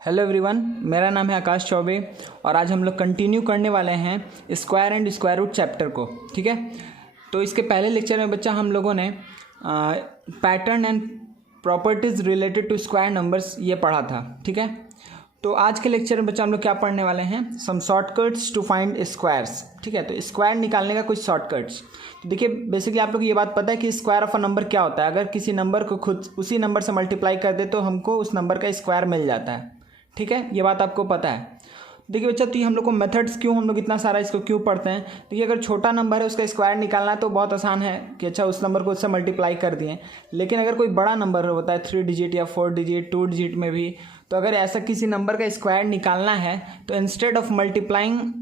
Hello everyone, मेरा नाम है आकाश चौबे और आज हम लोग कंटिन्यू करने वाले हैं square and square root chapter को। ठीक है, तो इसके पहले लेक्चर में बच्चा हम लोगों ने pattern and properties related to square numbers ये पढ़ा था। ठीक है, तो आज के लेक्चर में बच्चा हम लोग क्या पढ़ने वाले हैं, सम शॉर्टकट्स टू फाइंड स्क्वायर्स। ठीक है, तो स्क्वायर निकालने का कुछ शॉर्टकट्स। तो देखिए, बेसिकली आप लोग ये बात पता है कि स्क्वायर ऑफ अ नंबर क्या होता है। अगर किसी नंबर को खुद उसी नंबर से मल्टीप्लाई कर दे तो हमको उस नंबर का स्क्वायर मिल जाता है। ठीक है, ये बात आपको पता है। देखिए बच्चा, तो ये हम लोग को मेथड्स क्यों, हम लोग इतना सारा इसको क्यों पढ़ते हैं। देखिए, अगर छोटा नंबर है उसका स्क्वायर निकालना है तो बहुत आसान है कि अच्छा उस नंबर को उससे मल्टीप्लाई कर दिए। लेकिन अगर कोई बड़ा नंबर होता है 3 डिजिट या 4 डिजिट 2 डिजिट में भी, तो अगर ऐसा किसी नंबर का स्क्वायर निकालना है तो इंस्टेड ऑफ मल्टीप्लाइंग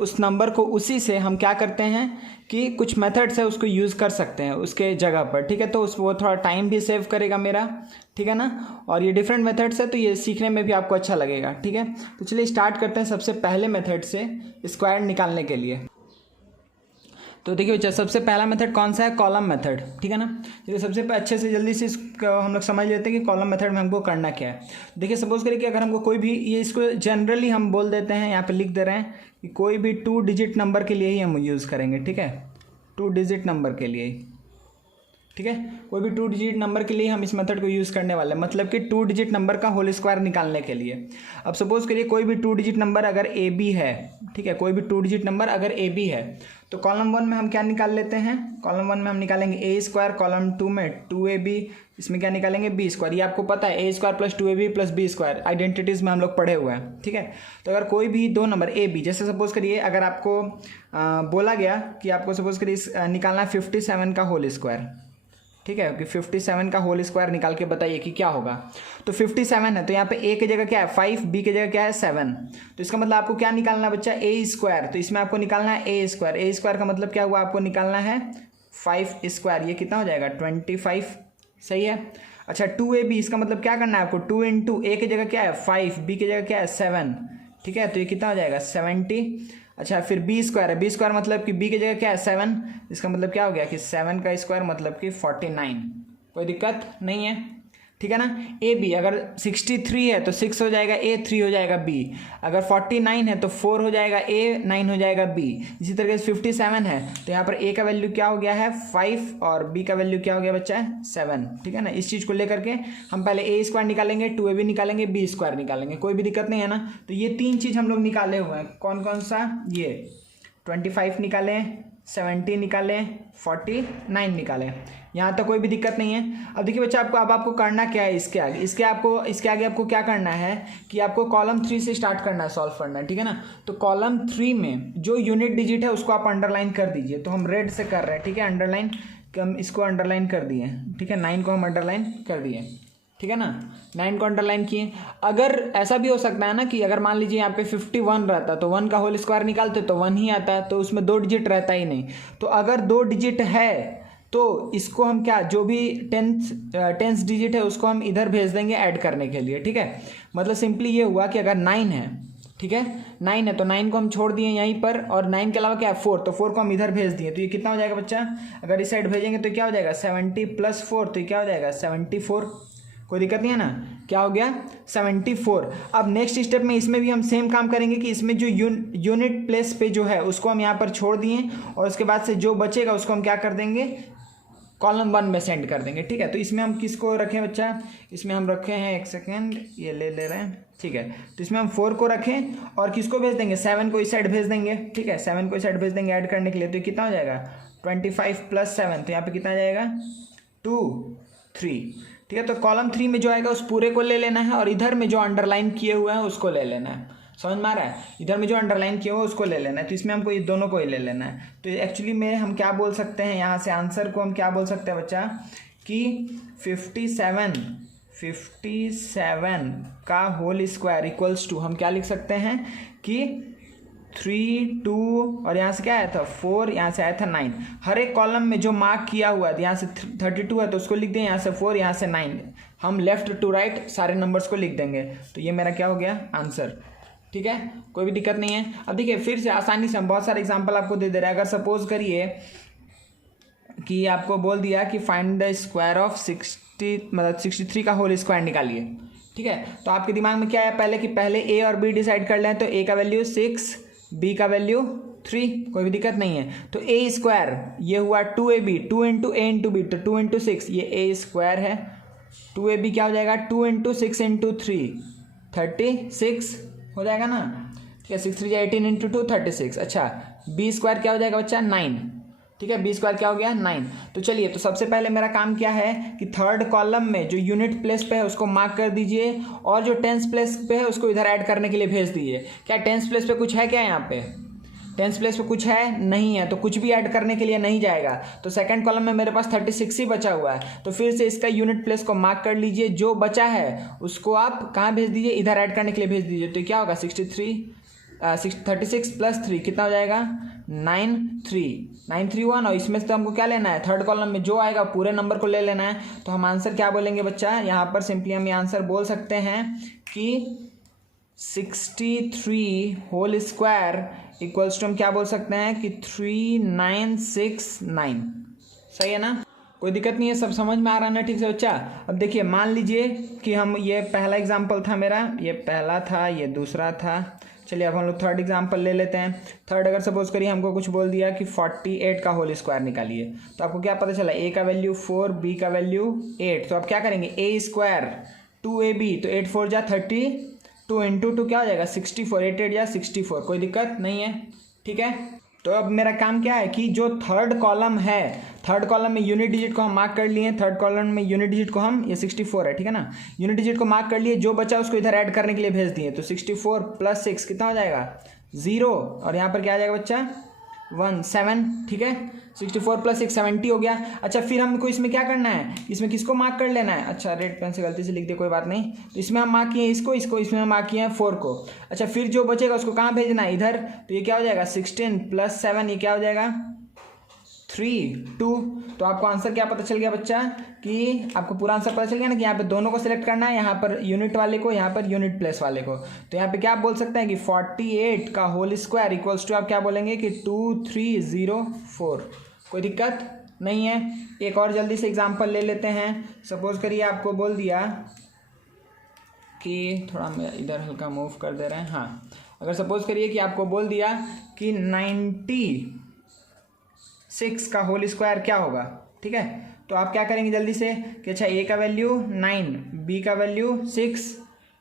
उस नंबर को उसी से हम क्या करते हैं कि कुछ मेथड्स है उसको यूज़ कर सकते हैं उसके जगह पर। ठीक है, तो उस वो थोड़ा टाइम भी सेव करेगा मेरा। ठीक है ना, और ये डिफरेंट मेथड्स है तो ये सीखने में भी आपको अच्छा लगेगा। ठीक है, तो चलिए स्टार्ट करते हैं सबसे पहले मेथड से स्क्वायर निकालने के लिए। तो देखिए बच्चा, सबसे पहला मेथड कौन सा है, कॉलम मेथड। ठीक है ना, देखिए सबसे अच्छे से जल्दी से इसको हम लोग समझ लेते हैं कि कॉलम मेथड में हमको करना क्या है। देखिए सपोज करिए कि अगर हमको कोई भी, ये इसको जनरली हम बोल देते हैं, यहाँ पे लिख दे रहे हैं कि कोई भी 2 डिजिट नंबर के लिए ही हम यूज़ करेंगे। ठीक है, 2 डिजिट नंबर के लिए ही। ठीक है, कोई भी 2 डिजिट नंबर के लिए हम इस मेथड को यूज़ करने वाले हैं, मतलब कि 2 डिजिट नंबर का होल स्क्वायर निकालने के लिए। अब सपोज करिए कोई भी 2 डिजिट नंबर अगर ए बी है, ठीक है, कोई भी 2 डिजिट नंबर अगर ए बी है तो कॉलम 1 में हम क्या निकाल लेते हैं, कॉलम 1 में हम निकालेंगे ए स्क्वायर, कॉलम 2 में 2ab, इसमें क्या निकालेंगे बी स्क्वायर। ये आपको पता है, a square plus 2ab plus b square identities में हम लोग पढ़े हुए हैं। ठीक है, तो अगर कोई भी दो नंबर ए बी, जैसे सपोज करिए अगर आपको बोला गया कि आपको सपोज करिए निकालना है 57 का होल स्क्वायर। ठीक है, कि 57 का होल स्क्वायर निकाल के बताइए कि क्या होगा। तो 57 है तो यहाँ पे ए की जगह क्या है 5, बी की जगह क्या है 7, तो इसका मतलब आपको क्या निकालना है बच्चा, ए स्क्वायर। तो इसमें आपको निकालना है ए स्क्वायर। ए स्क्वायर का मतलब क्या हुआ, आपको निकालना है 5 स्क्वायर। ये कितना हो जाएगा 25। सही है। अच्छा 2ab, इसका मतलब क्या करना है आपको, 2 इंटू ए की जगह क्या है 5, बी की जगह क्या है 7। ठीक है, तो ये कितना हो जाएगा 70। अच्छा फिर बी स्क्वायर है, बी स्क्वायर मतलब कि बी की जगह क्या है 7, इसका मतलब क्या हो गया कि 7 का स्क्वायर मतलब कि 49। कोई दिक्कत नहीं है। ठीक है ना, ए बी अगर 63 है तो 6 हो जाएगा ए, 3 हो जाएगा बी। अगर 49 है तो 4 हो जाएगा ए, 9 हो जाएगा बी। इसी तरीके से 57 है तो यहाँ पर ए का वैल्यू क्या हो गया है 5 और बी का वैल्यू क्या हो गया बच्चा है 7। ठीक है ना, इस चीज़ को लेकर के हम पहले ए स्क्वायर निकालेंगे, 2ab निकालेंगे, बी स्क्वायर निकालेंगे, कोई भी दिक्कत नहीं है ना। तो ये 3 चीज़ हम लोग निकाले हुए हैं। कौन कौन सा, ये 25 निकालें, 70 निकालें, 49 निकालें, यहाँ तक कोई भी दिक्कत नहीं है। अब देखिए बच्चा, आपको करना क्या है इसके आगे, इसके आगे आपको क्या करना है कि आपको कॉलम 3 से स्टार्ट करना है, सॉल्व करना है। ठीक है ना, तो कॉलम 3 में जो यूनिट डिजिट है उसको आप अंडरलाइन कर दीजिए। तो हम रेड से कर रहे हैं। ठीक है, अंडरलाइन, हम इसको अंडरलाइन कर दिए। ठीक है, 9 को हम अंडरलाइन कर दिए। ठीक है ना, 9 को अंडरलाइन किए। अगर ऐसा भी हो सकता है ना कि अगर मान लीजिए यहाँ पे 51 रहता तो 1 का होल स्क्वायर निकालते तो 1 ही आता है, तो उसमें 2 डिजिट रहता ही नहीं। तो अगर 2 डिजिट है तो इसको हम क्या, जो भी टेंस डिजिट है उसको हम इधर भेज देंगे ऐड करने के लिए। ठीक है, मतलब सिंपली ये हुआ कि अगर 9 है, ठीक है 9 है तो 9 को हम छोड़ दिए यहीं पर, और 9 के अलावा क्या है 4, तो 4 को हम इधर भेज दिए। तो ये कितना हो जाएगा बच्चा, अगर इस साइड भेजेंगे तो क्या हो जाएगा 70 प्लस 4, तो ये क्या हो जाएगा 74। कोई दिक्कत नहीं है ना, क्या हो गया 74। अब नेक्स्ट स्टेप में इसमें भी हम सेम काम करेंगे कि इसमें जो यूनिट प्लेस पे जो है उसको हम यहाँ पर छोड़ दिए, और उसके बाद से जो बचेगा उसको हम क्या कर देंगे, कॉलम 1 में सेंड कर देंगे। ठीक है, तो इसमें हम किसको रखें बच्चा, इसमें हम रखे हैं, एक सेकेंड ये ले रहे हैं। ठीक है, तो इसमें हम 4 को रखें और किसको भेज देंगे, 7 को इस साइड भेज देंगे। ठीक है, 7 को इस साइड भेज देंगे ऐड करने के लिए। तो कितना हो जाएगा 25 प्लस 7, तो यहाँ पे कितना आ जाएगा 2 3। ठीक है, तो कॉलम 3 में जो आएगा उस पूरे को ले लेना है, और इधर में जो अंडरलाइन किए हुए हैं उसको ले लेना है। समझ में आ रहा है, इधर में जो अंडरलाइन किया हुआ है उसको ले लेना है। तो इसमें हमको ये दोनों को ही ले लेना है। तो एक्चुअली में हम क्या बोल सकते हैं, यहाँ से आंसर को हम क्या बोल सकते हैं बच्चा कि 57 का होल स्क्वायर इक्वल्स टू, हम क्या लिख सकते हैं कि 3 2 और यहाँ से क्या आया था 4, यहाँ से आया था 9। हर एक कॉलम में जो मार्क किया हुआ है, यहाँ से 32 है तो उसको लिख दें, यहाँ से 4, यहाँ से 9, हम लेफ्ट टू राइट सारे नंबर्स को लिख देंगे। तो ये मेरा क्या हो गया आंसर। ठीक है, कोई भी दिक्कत नहीं है। अब देखिए फिर से आसानी से हम बहुत सारे एग्जांपल आपको दे रहे हैं। अगर सपोज करिए कि आपको बोल दिया कि फाइंड द स्क्वायर ऑफ 63 का होल स्क्वायर निकालिए। ठीक है। तो आपके दिमाग में क्या है पहले कि पहले ए और बी डिसाइड कर लें, तो ए का वैल्यू 6, बी का वैल्यू 3, कोई भी दिक्कत नहीं है। तो ए स्क्वायर ये हुआ 2ab, 2 इंटू ए इंटू बी, तो 2 इंटू 6 ये ए स्क्वायर है। 2ab क्या हो जाएगा 2 इंटू 6 इंटू 3 36 हो जाएगा ना, ठीक है। 6 3 18 इंटू 2 36। अच्छा बी स्क्वायर क्या हो जाएगा बच्चा 9, ठीक है। बी स्क्वायर क्या हो गया 9। तो चलिए, तो सबसे पहले मेरा काम क्या है कि थर्ड कॉलम में जो यूनिट प्लेस पे है उसको मार्क कर दीजिए और जो टेंस प्लेस पे है उसको इधर ऐड करने के लिए भेज दीजिए। क्या टेंस प्लेस पे कुछ है क्या यहाँ पे? टेंस प्लेस पे कुछ है नहीं है, तो कुछ भी ऐड करने के लिए नहीं जाएगा। तो सेकंड कॉलम में मेरे पास 36 ही बचा हुआ है, तो फिर से इसका यूनिट प्लेस को मार्क कर लीजिए। जो बचा है उसको आप कहाँ भेज दीजिए, इधर ऐड करने के लिए भेज दीजिए। तो क्या होगा 36 प्लस 3 कितना हो जाएगा 931। और इसमें से तो हमको क्या लेना है, थर्ड कॉलम में जो आएगा पूरे नंबर को ले लेना है। तो हम आंसर क्या बोलेंगे बच्चा, यहाँ पर सिंपली हम ये आंसर बोल सकते हैं कि 63 होल स्क्वायर इक्वल्स टू हम क्या बोल सकते हैं कि 3969। सही है ना, कोई दिक्कत नहीं है, सब समझ में आ रहा है ना ठीक से बच्चा। अब देखिए मान लीजिए कि हम ये पहला एग्जाम्पल था मेरा, ये पहला था, ये दूसरा था। चलिए अब हम लोग थर्ड एग्जाम्पल ले लेते हैं। थर्ड अगर सपोज करिए हमको कुछ बोल दिया कि 48 का होल स्क्वायर निकालिए, तो आपको क्या पता चला ए का वैल्यू 4, बी का वैल्यू 8। तो आप क्या करेंगे ए स्क्वायर 2ab, तो 8 4 जा 30, 2 इंटू 2 क्या हो जाएगा 64, 8 8 जा 64, कोई दिक्कत नहीं है, ठीक है। तो अब मेरा काम क्या है कि जो थर्ड कॉलम है, थर्ड कॉलम में यूनिट डिजिट को हम मार्क कर लिए, थर्ड कॉलम में यूनिट डिजिट को हम, ये 64 है ठीक है ना, यूनिट डिजिट को मार्क कर लिए, जो बचा उसको इधर ऐड करने के लिए भेज दिए। तो 64 प्लस 6 कितना हो जाएगा 0, और यहाँ पर क्या आ जाएगा बच्चा 1 7, ठीक है। 64 प्लस 6 70 हो गया। अच्छा फिर हमको इसमें क्या करना है, इसमें किसको मार्क कर लेना है, अच्छा रेड पेन से गलती से लिख दिया कोई बात नहीं। तो इसमें हम मार्क किए इसको, इसमें हम मार्क किए हैं 4 को। अच्छा फिर जो बचेगा उसको कहाँ भेजना है, इधर। तो ये क्या हो जाएगा 16 प्लस 7, ये क्या हो जाएगा 3 2। तो आपको आंसर क्या पता चल गया बच्चा कि आपको पूरा आंसर पता चल गया ना कि यहाँ पे दोनों को सिलेक्ट करना है, यहाँ पर यूनिट वाले को, यहाँ पर यूनिट प्लेस वाले को। तो यहाँ पे क्या आप बोल सकते हैं कि 48 का होल स्क्वायर इक्वल्स टू आप क्या बोलेंगे कि 2304। कोई दिक्कत नहीं है। एक और जल्दी से एग्जांपल ले लेते हैं। सपोज करिए आपको बोल दिया कि थोड़ा मैं इधर हल्का मूव कर दे रहे हैं, हाँ। अगर सपोज करिए कि आपको बोल दिया कि 96 का होल स्क्वायर क्या होगा, ठीक है। तो आप क्या करेंगे जल्दी से कि अच्छा ए का वैल्यू 9, बी का वैल्यू 6,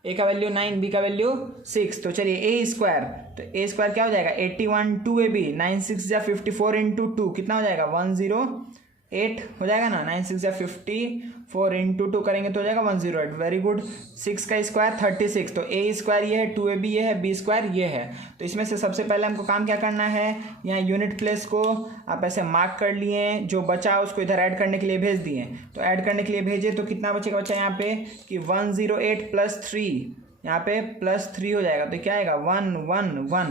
ए का वैल्यू 9, बी का वैल्यू 6। तो चलिए ए स्क्वायर, तो ए स्क्वायर क्या हो जाएगा 81 2ab, 9 6 या 54 इंटू 2 कितना हो जाएगा 108 हो जाएगा ना। 9 6 या 54 इंटू 2 करेंगे तो हो जाएगा 108। Very good. 6 का स्क्वायर 36, तो ए स्क्वायर ये है, 2ab ये है, बी स्क्वायर ये है। तो इसमें से सबसे पहले हमको काम क्या करना है, यहाँ यूनिट प्लेस को आप ऐसे मार्क कर लिए, जो बचा उसको इधर ऐड करने के लिए भेज दिए। तो ऐड करने के लिए भेजे तो कितना बचेगा बच्चा यहाँ पे कि 108 प्लस 3, यहाँ पे प्लस 3 हो जाएगा। तो क्या आएगा 1 1 1,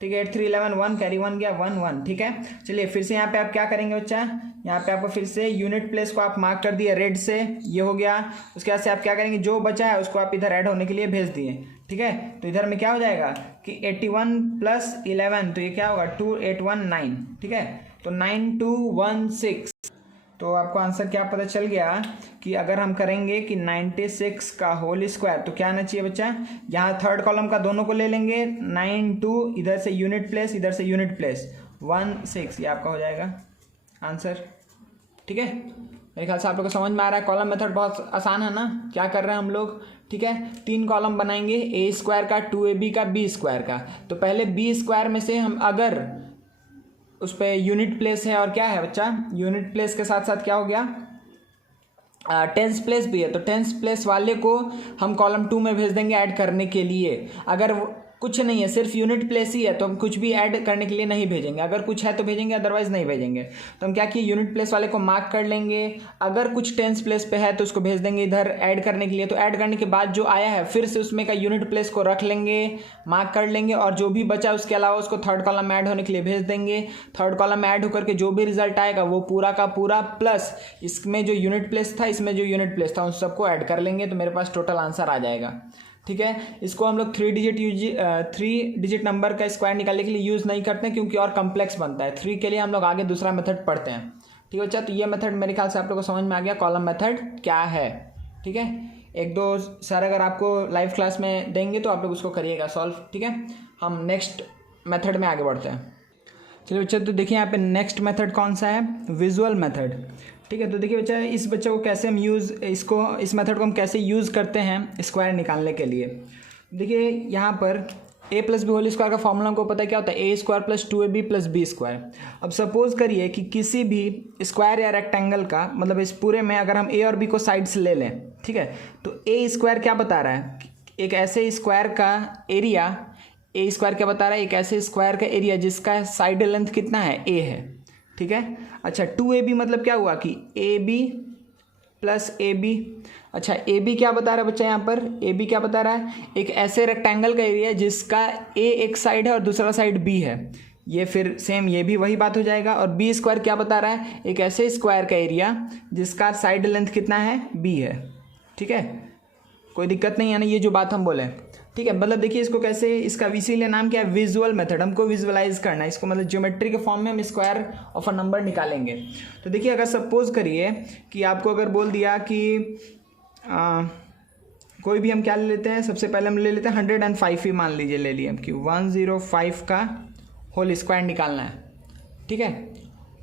ठीक है। 8 3 11, 1 कैरी 1 गया 1 1, ठीक है। चलिए फिर से यहाँ पे आप क्या करेंगे बच्चा, यहाँ पे आपको फिर से यूनिट प्लेस को आप मार्क कर दिए रेड से, ये हो गया। उसके बाद से आप क्या करेंगे, जो बचा है उसको आप इधर ऐड होने के लिए भेज दिए, ठीक है। तो इधर में क्या हो जाएगा कि 81 प्लस 11, तो ये क्या होगा 2819, ठीक है। तो 9216। तो आपको आंसर क्या पता चल गया कि अगर हम करेंगे कि 96 का होल स्क्वायर, तो क्या आना चाहिए बच्चा, यहाँ थर्ड कॉलम का दोनों को ले लेंगे, 92 इधर से यूनिट प्लेस, इधर से यूनिट प्लेस 16, ये आपका हो जाएगा आंसर, ठीक है। मेरे ख्याल से आप लोग को समझ में आ रहा है। कॉलम मेथड बहुत आसान है ना, क्या कर रहे हैं हम लोग, ठीक है। 3 कॉलम बनाएंगे, ए स्क्वायर का, 2ab का, बी स्क्वायर का। तो पहले बी स्क्वायर में से हम अगर उस पर यूनिट प्लेस है और क्या है बच्चा, यूनिट प्लेस के साथ साथ क्या हो गया टेंस प्लेस भी है, तो टेंस प्लेस वाले को हम कॉलम 2 में भेज देंगे ऐड करने के लिए। अगर कुछ नहीं है, सिर्फ यूनिट प्लेस ही है, तो हम कुछ भी ऐड करने के लिए नहीं भेजेंगे। अगर कुछ है तो भेजेंगे, अदरवाइज नहीं भेजेंगे। तो हम क्या किए, यूनिट प्लेस वाले को मार्क कर लेंगे। अगर कुछ टेंस प्लेस पे है तो उसको भेज देंगे इधर ऐड करने के लिए। तो ऐड करने के बाद जो आया है फिर से उसमें का यूनिट प्लेस को रख लेंगे, मार्क कर लेंगे, और जो भी बचा उसके अलावा उसको थर्ड कॉलम में ऐड होने के लिए भेज देंगे। थर्ड कॉलम में ऐड होकर के जो भी रिजल्ट आएगा वो पूरा का पूरा प्लस इसमें जो यूनिट प्लेस था, इसमें जो यूनिट प्लेस था, उन सबको ऐड कर लेंगे। तो मेरे पास टोटल आंसर आ जाएगा, ठीक है। इसको हम लोग 3 डिजिट नंबर का स्क्वायर निकालने के लिए यूज़ नहीं करते हैं, क्योंकि और कम्प्लेक्स बनता है। 3 के लिए हम लोग आगे दूसरा मेथड पढ़ते हैं, ठीक है बच्चा। तो ये मेथड मेरे ख्याल से आप लोग को समझ में आ गया, कॉलम मेथड क्या है, ठीक है। एक दो सर अगर आपको लाइव क्लास में देंगे तो आप लोग उसको करिएगा सॉल्व, ठीक है। हम नेक्स्ट मेथड में आगे बढ़ते हैं। चलिए बच्चे, तो देखिए यहाँ पे नेक्स्ट मेथड कौन सा है, विजुअल मेथड, ठीक है। तो देखिए बच्चा, इस बच्चे को कैसे हम इस मेथड को हम कैसे यूज़ करते हैं स्क्वायर निकालने के लिए। देखिए यहाँ पर a plus b whole square का फॉर्मूला हमको पता है क्या होता है, a square plus 2ab plus b square. अब सपोज करिए कि किसी भी स्क्वायर या रेक्टेंगल का, मतलब इस पूरे में अगर हम a और b को साइड से ले लें, ठीक है, तो a स्क्वायर क्या बता रहा है, एक ऐसे स्क्वायर का एरिया, ए स्क्वायर क्या बता रहा है, एक ऐसे स्क्वायर का एरिया जिसका साइड लेंथ कितना है, a है, ठीक है। अच्छा 2ab मतलब क्या हुआ कि ab प्लस ab। अच्छा ए बी क्या बता रहा है बच्चा, यहाँ पर ए बी क्या बता रहा है, एक ऐसे रेक्टेंगल का एरिया जिसका ए एक साइड है और दूसरा साइड बी है, ये फिर सेम ये भी वही बात हो जाएगा। और बी स्क्वायर क्या बता रहा है, एक ऐसे स्क्वायर का एरिया जिसका साइड लेंथ कितना है, बी है, ठीक है। कोई दिक्कत नहीं है ना, ये जो बात हम बोले, ठीक है। मतलब देखिए इसको कैसे, इसका इसीलिए नाम क्या है, विजुअल मेथड। हमको विजुअलाइज करना है इसको, मतलब ज्योमेट्री के फॉर्म में हम स्क्वायर ऑफ अ नंबर निकालेंगे। तो देखिए अगर सपोज करिए कि आपको अगर बोल दिया कि कोई भी हम क्या ले लेते हैं, सबसे पहले हम ले लेते हैं 105 ही मान लीजिए, ले लिए हम कि 105 का होल स्क्वायर निकालना है, ठीक है।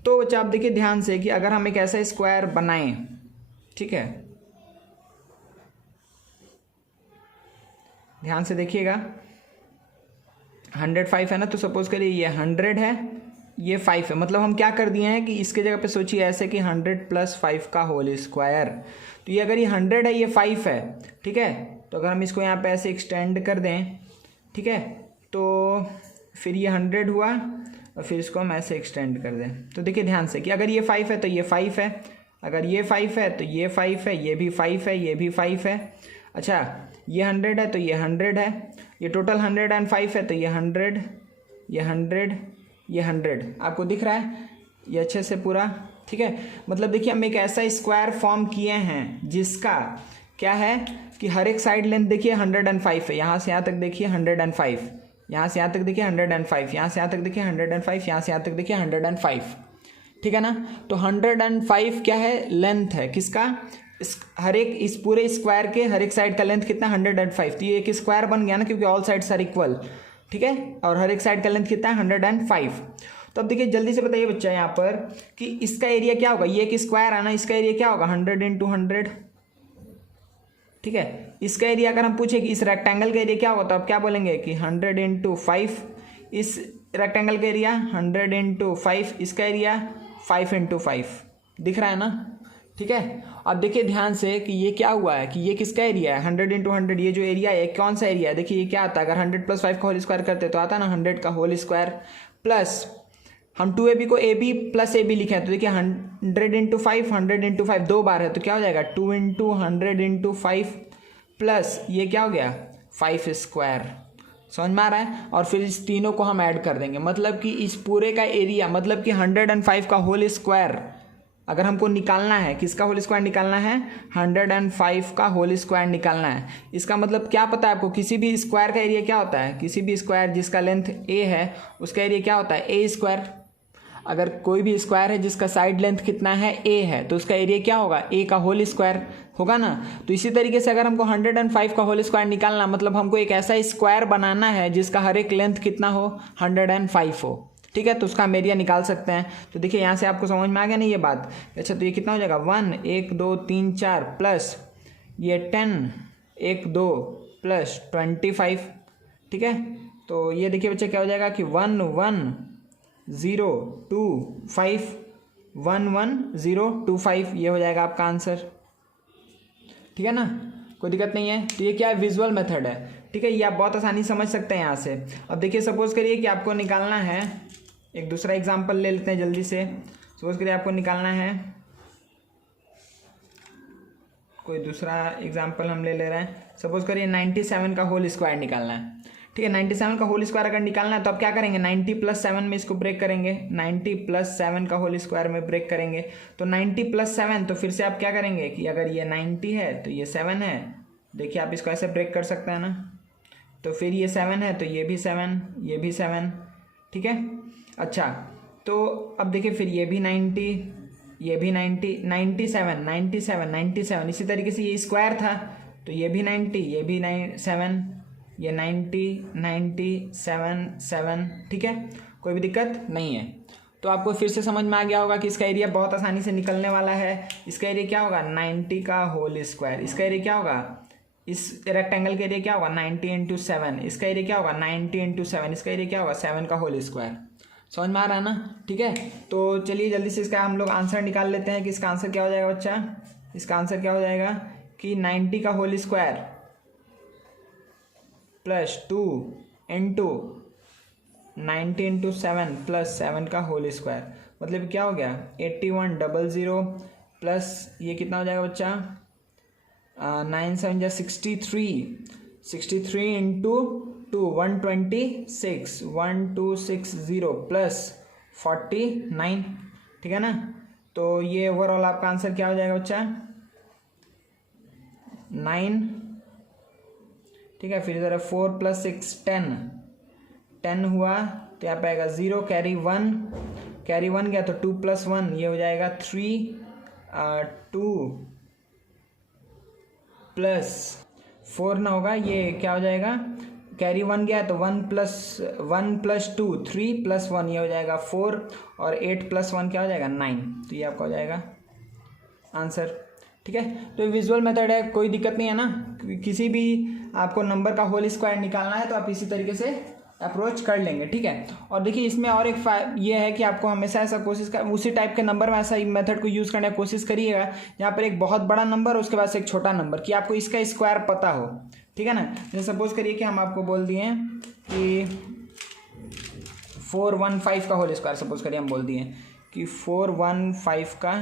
तो बच्चा आप देखिए ध्यान से कि अगर हम एक ऐसा स्क्वायर बनाएं, ठीक है, ध्यान से देखिएगा, 105 है ना, तो सपोज करिए ये 100 है, ये 5 है, मतलब हम क्या कर दिए हैं कि इसके जगह पे सोचिए ऐसे कि 100 + 5 का होल स्क्वायर। तो ये अगर ये 100 है, ये 5 है, ठीक है, तो अगर हम इसको यहाँ पे ऐसे एक्सटेंड कर दें, ठीक है, तो फिर ये 100 हुआ और फिर इसको हम ऐसे एक्सटेंड कर दें। तो देखिए ध्यान से कि अगर ये 5 है तो ये 5 है, अगर ये 5 है तो ये 5 है, ये भी 5 है, ये भी 5 है। अच्छा ये 100 है तो ये 100 है, ये टोटल 105 है, तो ये 100, ये 100, ये 100 आपको दिख रहा है ये अच्छे से पूरा, ठीक है। मतलब देखिए हम एक ऐसा स्क्वायर फॉर्म किए हैं जिसका क्या है कि हर एक साइड लेंथ देखिए 105 है, यहाँ से यहाँ तक देखिए 105, यहाँ से यहाँ तक देखिए 105, यहाँ से यहाँ तक देखिए 105, यहाँ से यहाँ तक देखिए 105, ठीक है ना। तो 105 क्या है, लेंथ है किसका, हर एक इस पूरे स्क्वायर के हर एक साइड का लेंथ कितना, 105। तो ये एक स्क्वायर बन गया ना, क्योंकि ऑल साइड्स आर इक्वल, ठीक है, और हर एक साइड का लेंथ कितना है, 105। तो अब देखिए जल्दी से बताइए बच्चा यहाँ पर कि इसका एरिया क्या होगा, ये एक स्क्वायर है ना, इसका एरिया क्या होगा, 100 × 100, ठीक है। इसका एरिया अगर हम पूछे कि इस रेक्टेंगल का एरिया क्या होगा, तो आप क्या बोलेंगे कि 100 × 5, इस रेक्टेंगल का एरिया 100 × 5, इसका एरिया 5 × 5, दिख रहा है ना, ठीक है। अब देखिए ध्यान से कि ये क्या हुआ है कि ये किसका एरिया है, 100 × 100, ये जो एरिया है कौन सा एरिया है, देखिए ये क्या आता है, अगर 100 + 5 का होल स्क्वायर करते तो आता है ना 100 का होल स्क्वायर, प्लस हम 2ab को ab + ab लिखे हैं, तो देखिए 100 × 5, 100 × 5 दो बार है, तो क्या हो जाएगा 2 × 100 × 5 प्लस ये क्या हो गया 5 स्क्वायर, समझ में आ रहा है। और फिर इस तीनों को हम ऐड कर देंगे, मतलब कि इस पूरे का एरिया, मतलब कि 105 का होल स्क्वायर अगर हमको निकालना है, किसका होल स्क्वायर निकालना है, 105 का होल स्क्वायर निकालना है। इसका मतलब क्या पता है आपको, किसी भी स्क्वायर का एरिया क्या होता है, किसी भी स्क्वायर जिसका लेंथ a है उसका एरिया क्या होता है, a²। अगर कोई भी स्क्वायर है जिसका साइड लेंथ कितना है, a है, तो उसका एरिया क्या होगा, a का होल स्क्वायर होगा ना। तो इसी तरीके से अगर हमको 105 का होल स्क्वायर निकालना, मतलब हमको एक ऐसा स्क्वायर बनाना है जिसका हर एक लेंथ कितना हो, 105 हो, ठीक है। तो उसका हम एरिया निकाल सकते हैं। तो देखिए यहाँ से आपको समझ में आ गया नहीं ये बात। अच्छा तो ये कितना हो जाएगा, 1 2 3 4 प्लस ये 10 1 2 प्लस 25, ठीक है। तो ये देखिए बच्चे क्या हो जाएगा कि 1 1 0 2 5 1 1 0 2 5, ये हो जाएगा आपका आंसर, ठीक है ना, कोई दिक्कत नहीं है। तो ये क्या है, विजुअल मेथड है, ठीक है, ये आप बहुत आसानी समझ सकते हैं यहाँ से। अब देखिए सपोज करिए कि आपको निकालना है, एक दूसरा एग्जांपल ले लेते हैं जल्दी से। सपोज करिए आपको निकालना है, कोई दूसरा एग्जांपल हम ले रहे हैं। सपोज करिए 97 का होल स्क्वायर निकालना है, ठीक है। 97 का होल स्क्वायर अगर निकालना है तो आप क्या करेंगे, 90 + 7 में इसको ब्रेक करेंगे, 90 + 7 का होल स्क्वायर में ब्रेक करेंगे। तो 90 + 7, तो फिर से आप क्या करेंगे कि अगर ये 90 है तो ये 7 है, देखिए आप इसको ऐसे ब्रेक कर सकते हैं ना। तो फिर ये 7 है तो ये भी 7, ये भी 7, ठीक है। अच्छा तो अब देखिए फिर ये भी 90, ये भी 90, 97 97 97, इसी तरीके से ये स्क्वायर था तो ये भी 90, ये भी 7, ये 90, 90, 7, 7, ठीक है, कोई भी दिक्कत नहीं है। तो आपको फिर से समझ में आ गया होगा कि इसका एरिया बहुत आसानी से निकलने वाला है। इसका एरिया क्या होगा 90 का होल स्क्वायर। इसका एरिया क्या होगा, इस रेक्टेंगल का एरिया क्या होगा 90 इंटू 7। इसका एरिया क्या होगा 90 इंटू 7। इसका एरिया क्या होगा 7 का होल स्क्वायर। समझ में आ रहा है ना, ठीक है। तो चलिए जल्दी से इसका हम लोग आंसर निकाल लेते हैं कि इसका आंसर क्या हो जाएगा बच्चा। इसका आंसर क्या हो जाएगा कि 90 का whole square plus 2 into 90 into 7 plus 7 का होल स्क्वायर, मतलब क्या हो गया 8100 प्लस ये कितना हो जाएगा बच्चा 9 7 जा 63 इंटू 2 126 1260 प्लस 49, ठीक है ना। तो ये ओवरऑल आपका आंसर क्या हो जाएगा बच्चा 9, ठीक है। फिर इधर 4 प्लस 6 10 हुआ, तो यहाँ पे आएगा 0, कैरी 1 गया तो 2 प्लस 1 ये हो जाएगा 3, 2 प्लस 4 ना होगा, ये क्या हो जाएगा कैरी 1 गया तो 1 प्लस 2 3 प्लस 1 ये हो जाएगा 4, और 8 प्लस 1 क्या हो जाएगा 9। तो ये आपका हो जाएगा आंसर, ठीक है। तो विजुअल मेथड है, कोई दिक्कत नहीं है ना। किसी भी आपको नंबर का होल स्क्वायर निकालना है तो आप इसी तरीके से अप्रोच कर लेंगे, ठीक है। और देखिए इसमें और एक ये है कि आपको हमेशा ऐसा कोशिश कर उसी टाइप के नंबर में ऐसा ही मेथड को यूज़ करने की कोशिश करिएगा यहाँ पर एक बहुत बड़ा नंबर उसके बाद से एक छोटा नंबर, कि आपको इसका स्क्वायर पता हो, ठीक है ना। जैसे सपोज करिए कि हम आपको बोल दिए कि 415 का होल स्क्वायर, सपोज करिए हम बोल दिए कि 415 का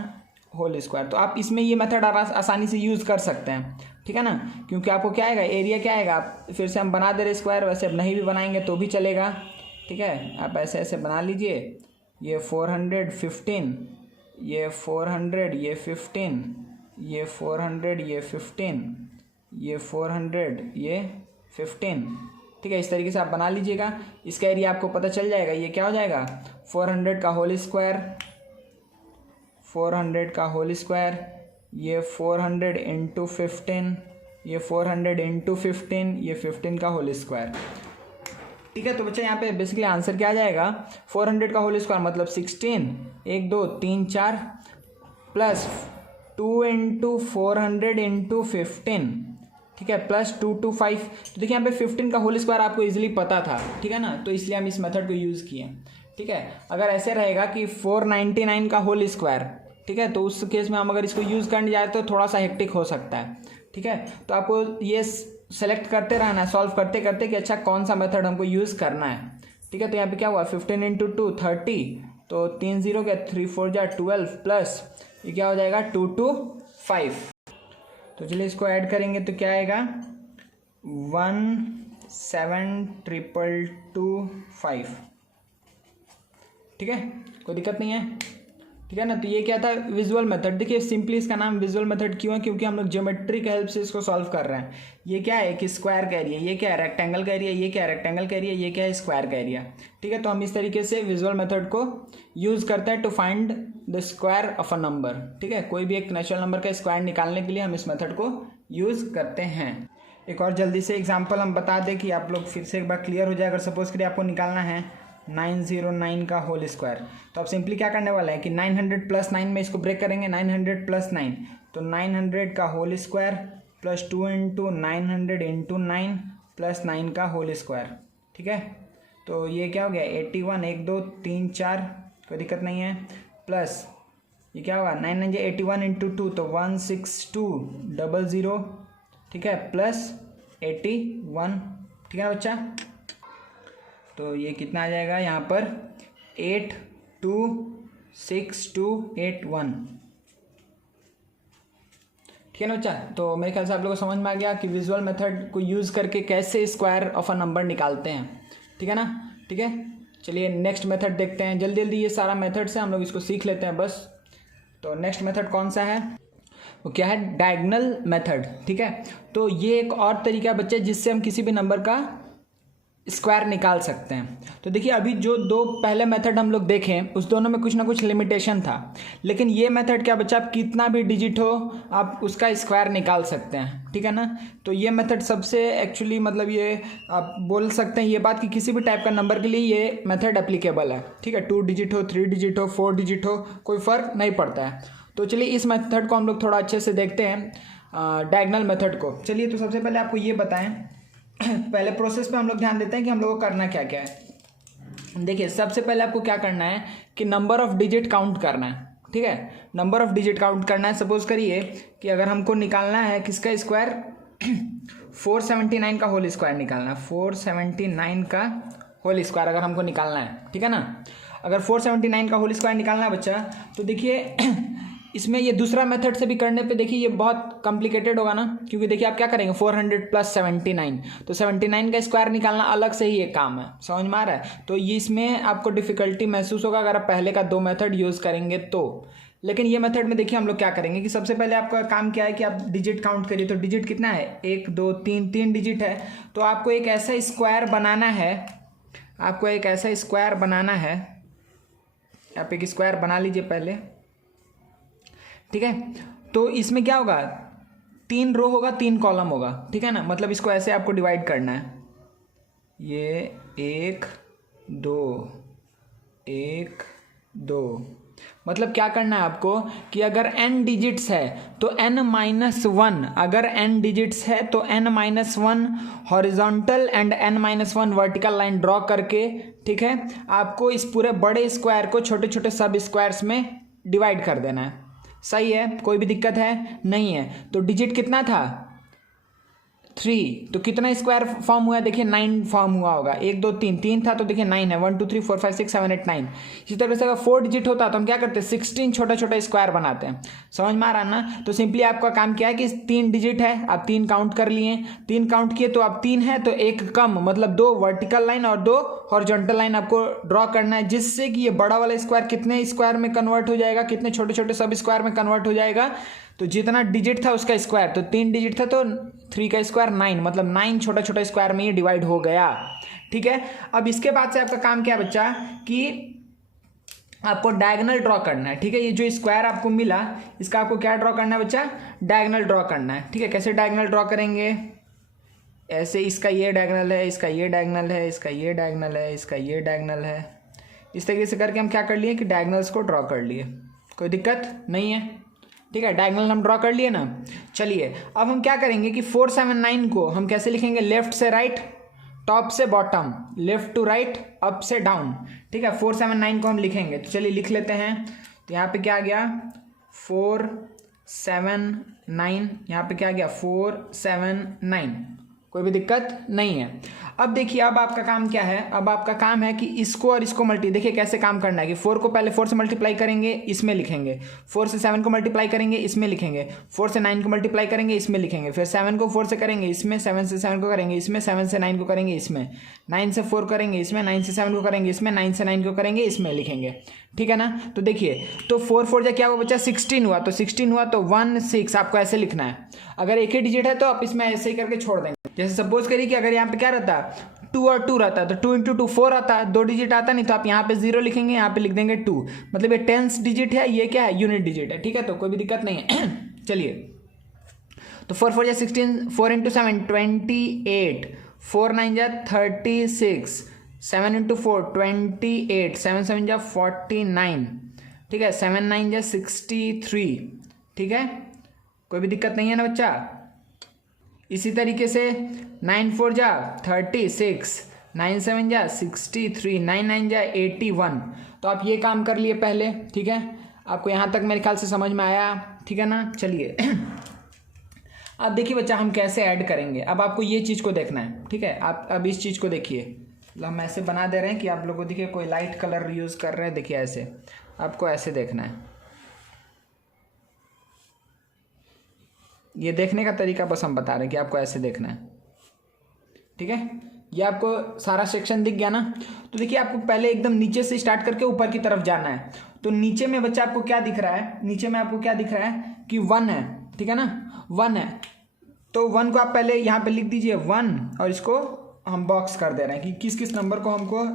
होल स्क्वायर, तो आप इसमें ये मेथड आसानी से यूज़ कर सकते हैं, ठीक है ना। क्योंकि आपको क्या आएगा एरिया क्या आएगा, आप फिर से हम बना दे रहे स्क्वायर, वैसे अब नहीं भी बनाएंगे तो भी चलेगा, ठीक है। आप ऐसे ऐसे बना लीजिए, ये 415, ये 400, ये 15, ये 400, ये 15, ये 400, ये 15, ठीक है। इस तरीके से आप बना लीजिएगा, इसका एरिया आपको पता चल जाएगा। ये क्या हो जाएगा 400 का होल स्क्वायर, 400 का होल स्क्वायर, ये 400 इंटू 15, ये 400 इंटू 15, ये 15 का होल स्क्वायर, ठीक है। तो बच्चा यहाँ पे बेसिकली आंसर क्या आ जाएगा 400 का होल स्क्वायर मतलब 16 1 2 3 4 प्लस 2 इंटू 400 इंटू 15, ठीक है, प्लस 2 2 5। तो देखिए यहाँ पे 15 का होल स्क्वायर आपको इजीली पता था, ठीक है ना, तो इसलिए हम इस मेथड को यूज़ किए, ठीक है। अगर ऐसे रहेगा कि 499 का होल स्क्वायर, ठीक है, तो उस केस में हम अगर इसको यूज़ करने जाए तो थोड़ा सा हेक्टिक हो सकता है, ठीक है। तो आपको ये सेलेक्ट करते रहना है सॉल्व करते करते कि अच्छा कौन सा मेथड हमको यूज़ करना है, ठीक है। तो यहाँ पे क्या हुआ 15 इंटू 2 30, तो 3 0 के 3 4 जा 12 प्लस ये क्या हो जाएगा 2 2 5। तो चलिए इसको ऐड करेंगे तो क्या आएगा 17225, ठीक है, कोई दिक्कत नहीं है, ठीक है ना। तो ये क्या था विजुअल मेथड। देखिए सिंपली इसका नाम विजुअल मेथड क्यों है, क्योंकि हम लोग ज्योमेट्री के हेल्प से इसको सॉल्व कर रहे हैं। ये क्या है कि स्क्वायर का एरिया, ये क्या है रेक्टेंगल का एरिया, ये क्या है रेक्टेंगल का एरिया, ये क्या है स्क्वायर का एरिया, ठीक है। तो हम इस तरीके से विजुअल मेथड को यूज़ करते हैं to find the square of a number, ठीक है। कोई भी एक नेचुरल नंबर का स्क्वायर निकालने के लिए हम इस मेथड को यूज़ करते हैं। एक और जल्दी से एग्जाम्पल हम बता दें कि आप लोग फिर से एक बार क्लियर हो जाए। अगर सपोज करिए आपको निकालना है 909 का होल स्क्वायर, तो आप सिंपली क्या करने वाला है कि 900 प्लस 9 में इसको ब्रेक करेंगे, 900 प्लस 9, तो 900 का whole square plus 2 into 900 into 9 plus 9 का होल स्क्वायर, ठीक है। तो ये क्या हो गया 81 1 2 3 4, कोई दिक्कत नहीं है, प्लस ये क्या होगा 981 इंटू 2 तो 16200, ठीक है, प्लस 81, ठीक है बच्चा। तो ये कितना आ जाएगा यहाँ पर 826281, ठीक है ना बच्चा। तो मेरे ख्याल से आप लोगों को समझ में आ गया कि विजुअल मेथड को यूज़ करके कैसे स्क्वायर ऑफ अ नंबर निकालते हैं, ठीक है ना, ठीक है। चलिए नेक्स्ट मेथड देखते हैं, जल्दी जल्दी ये सारा मेथड से हम लोग इसको सीख लेते हैं बस। तो नेक्स्ट मेथड कौन सा है, वो क्या है डायगोनल मेथड, ठीक है। तो ये एक और तरीका बच्चे जिससे हम किसी भी नंबर का स्क्वायर निकाल सकते हैं। तो देखिए अभी जो दो पहले मेथड हम लोग देखें उस दोनों में कुछ ना कुछ लिमिटेशन था, लेकिन ये मेथड क्या बच्चा, आप कितना भी डिजिट हो आप उसका स्क्वायर निकाल सकते हैं, ठीक है ना। तो ये मेथड सबसे एक्चुअली मतलब ये आप बोल सकते हैं ये बात कि किसी भी टाइप का नंबर के लिए ये मेथड एप्लीकेबल है, ठीक है। 2 डिजिट हो, 3 डिजिट हो, 4 डिजिट हो, कोई फ़र्क नहीं पड़ता है। तो चलिए इस मेथड को हम लोग थोड़ा अच्छे से देखते हैं, डायगोनल मेथड को। चलिए तो सबसे पहले आपको ये बताएं, पहले प्रोसेस पे हम लोग ध्यान देते हैं कि हम लोग को करना क्या क्या है। देखिए सबसे पहले आपको क्या करना है कि नंबर ऑफ डिजिट काउंट करना है, ठीक है। नंबर ऑफ डिजिट काउंट करना है। सपोज करिए कि अगर हमको निकालना है किसका स्क्वायर 479 का होल स्क्वायर निकालना है, 479 का होल स्क्वायर अगर हमको निकालना है, ठीक है ना। अगर 479 का होल स्क्वायर निकालना है बच्चा, तो देखिए इसमें ये दूसरा मेथड से भी करने पे देखिए ये बहुत कॉम्प्लिकेटेड होगा ना, क्योंकि देखिए आप क्या करेंगे 400 प्लस 79, तो 79 का स्क्वायर निकालना अलग से ही एक काम है, समझ में आ रहा है। तो ये इसमें आपको डिफिकल्टी महसूस होगा अगर आप पहले का दो मेथड यूज़ करेंगे तो। लेकिन ये मेथड में देखिए हम लोग क्या करेंगे कि सबसे पहले आपका काम क्या है कि आप डिजिट काउंट करिए। तो डिजिट कितना है, 1 2 3, 3 डिजिट है। तो आपको एक ऐसा स्क्वायर बनाना है, आपको एक ऐसा स्क्वायर बनाना है, आप एक स्क्वायर बना लीजिए पहले, ठीक है। तो इसमें क्या होगा, 3 रो होगा, 3 कॉलम होगा, ठीक है ना। मतलब इसको ऐसे आपको डिवाइड करना है, ये 1 2 1 2। मतलब क्या करना है आपको कि अगर n डिजिट्स है तो n-1, अगर n डिजिट्स है तो n-1 horizontal and n-1 vertical line draw करके, ठीक है, आपको इस पूरे बड़े स्क्वायर को छोटे छोटे सब स्क्वायर्स में डिवाइड कर देना है। सही है, कोई भी दिक्कत है नहीं है। तो डिजिट कितना था 3, तो कितना स्क्वायर फॉर्म हुआ, देखिए 9 फॉर्म हुआ होगा। 1 2 3, 3 था तो देखिए 9 है, 1 2 3 4 5 6 7 8 9। इसी तरह से अगर 4 डिजिट होता तो हम क्या करते हैं 16 छोटा छोटा स्क्वायर बनाते हैं, समझ में आ रहा ना। तो सिंपली आपका काम क्या है कि 3 डिजिट है, आप 3 काउंट कर लिए, 3 काउंट किए तो आप 3 है तो एक कम, मतलब 2 वर्टिकल लाइन और 2 हॉरिजॉन्टल लाइन आपको ड्रॉ करना है, जिससे कि ये बड़ा वाला स्क्वायर कितने स्क्वायर में कन्वर्ट हो जाएगा, कितने छोटे छोटे सब स्क्वायर में कन्वर्ट हो जाएगा। तो जितना डिजिट था उसका स्क्वायर, तो 3 डिजिट था तो 3 का स्क्वायर 9, मतलब 9 छोटा छोटा स्क्वायर में ये डिवाइड हो गया, ठीक है। अब इसके बाद से आपका काम क्या है बच्चा कि आपको डायगोनल ड्रॉ करना है, ठीक है। ये जो स्क्वायर आपको मिला इसका आपको क्या ड्रॉ करना है बच्चा, डायगोनल ड्रॉ करना है, ठीक है। कैसे डायगोनल ड्रॉ करेंगे, ऐसे इसका ये डायगोनल है, इसका ये डायगोनल है, इसका ये डायगोनल है, इसका ये डायगोनल है, इस तरीके से करके हम क्या कर लिए कि डायगोनल्स को ड्रॉ कर लिए, कोई दिक्कत नहीं है, ठीक है। डायगोनल हम ड्रॉ कर लिए ना। चलिए अब हम क्या करेंगे कि 479 को हम कैसे लिखेंगे, लेफ्ट से राइट, टॉप से bottom, left to right, up से डाउन, ठीक है। 479 को हम लिखेंगे, तो चलिए लिख लेते हैं। तो यहाँ पे क्या आ गया 479, यहाँ पे क्या आ गया 479, कोई भी दिक्कत नहीं है। अब देखिए अब आपका काम क्या है, अब आपका काम है कि इसको और इसको देखिए कैसे काम करना है कि 4 को पहले 4 से मल्टीप्लाई करेंगे, इसमें लिखेंगे, 4 से 7 को मल्टीप्लाई करेंगे, इसमें लिखेंगे, 4 से 9 को मल्टीप्लाई करेंगे, इसमें लिखेंगे, फिर 7 को 4 से करेंगे इसमें, 7 से 7 को करेंगे इसमें, 7 से 9 को करेंगे इसमें, 9 से 4 करेंगे इसमें, 9 से 7 को करेंगे इसमें, 9 से 9 को करेंगे इसमें लिखेंगे, ठीक है ना। तो देखिए तो 4 4 जा क्या हुआ बच्चा 16 हुआ, तो 16 हुआ तो 1 6 आपको ऐसे लिखना है। अगर एक ही डिजिट है तो आप इसमें ऐसे ही करके छोड़ देंगे। जैसे सपोज करिए कि अगर यहाँ पे क्या रहता 2 और 2 रहता है तो 2 इंटू 2 4 आता है, 2 डिजिट आता नहीं तो आप यहाँ पे 0 लिखेंगे, यहाँ पे लिख देंगे 2, मतलब ये 10th डिजिट है, ये क्या है यूनिट डिजिट है, ठीक है। तो कोई भी दिक्कत नहीं है। चलिए तो 4 4 जा 16, 4 इंटू 7 28, 4 9 जा 36, 7 इंटू 4 28, 7 7 जा 49, ठीक है, 7 9 जा 63, ठीक है, कोई भी दिक्कत नहीं है ना बच्चा। इसी तरीके से 9 4 जा 36, 9 7 जा 63, 9 9 जा 81। तो आप ये काम कर लिए पहले, ठीक है। आपको यहाँ तक मेरे ख्याल से समझ में आया, ठीक है ना। चलिए अब देखिए बच्चा हम कैसे ऐड करेंगे। अब आपको ये चीज़ को देखना है, ठीक है। आप अब इस चीज़ को देखिए, मतलब हम ऐसे बना दे रहे हैं कि आप लोगों को देखिए कोई लाइट कलर यूज़ कर रहे हैं, देखिए ऐसे आपको ऐसे देखना है। ये देखने का तरीका बस हम बता रहे हैं कि आपको ऐसे देखना है, ठीक है। ये आपको सारा सेक्शन दिख गया ना। तो देखिए आपको पहले एकदम नीचे से स्टार्ट करके ऊपर की तरफ जाना है। तो नीचे में बच्चा आपको क्या दिख रहा है, नीचे में आपको क्या दिख रहा है कि 1 है, ठीक है ना, 1 है। तो 1 को आप पहले यहाँ पे लिख दीजिए 1 और इसको हम बॉक्स कर दे रहे हैं कि किस किस नंबर को हमको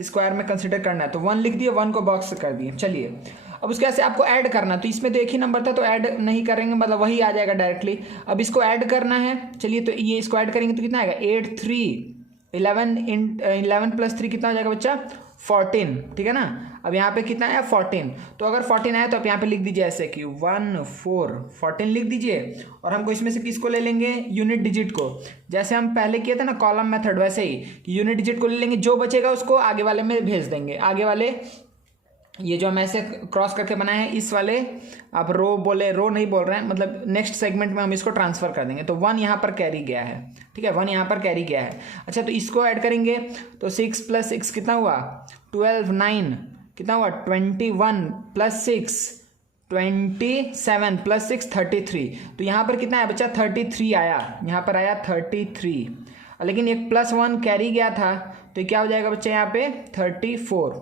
स्क्वायर में कंसिडर करना है। तो 1 लिख दिए, 1 को बॉक्स कर दिए। चलिए अब उसके ऐसे आपको ऐड करना, तो इसमें तो एक ही नंबर था तो ऐड नहीं करेंगे, मतलब वही आ जाएगा डायरेक्टली। अब इसको ऐड करना है, चलिए तो ये इसको ऐड करेंगे तो कितना आएगा 8 3 11 प्लस 3 कितना हो जाएगा बच्चा 14, ठीक है ना। अब यहाँ पे कितना आया 14, तो अगर 14 आया तो आप यहाँ पे लिख दीजिए ऐसे कि 1 4 14 लिख दीजिए। और हमको इसमें से किसको ले लेंगे यूनिट डिजिट को, जैसे हम पहले किए थे ना कॉलम मेथड, वैसे ही कि यूनिट डिजिट को ले लेंगे, जो बचेगा उसको आगे वाले में भेज देंगे। आगे वाले ये जो हम ऐसे क्रॉस करके बनाए हैं इस वाले, आप रो बोले, रो नहीं बोल रहे हैं, मतलब नेक्स्ट सेगमेंट में हम इसको ट्रांसफर कर देंगे। तो 1 यहाँ पर कैरी गया है, ठीक है, 1 यहाँ पर कैरी गया है। अच्छा तो इसको ऐड करेंगे तो 6 + 6 कितना हुआ 12 9 कितना हुआ 21 + 6 27 + 6 33। तो यहाँ पर कितना है बच्चा 33 आया, यहाँ पर आया 33, लेकिन एक +1 कैरी गया था तो क्या हो जाएगा बच्चा यहाँ पे 34,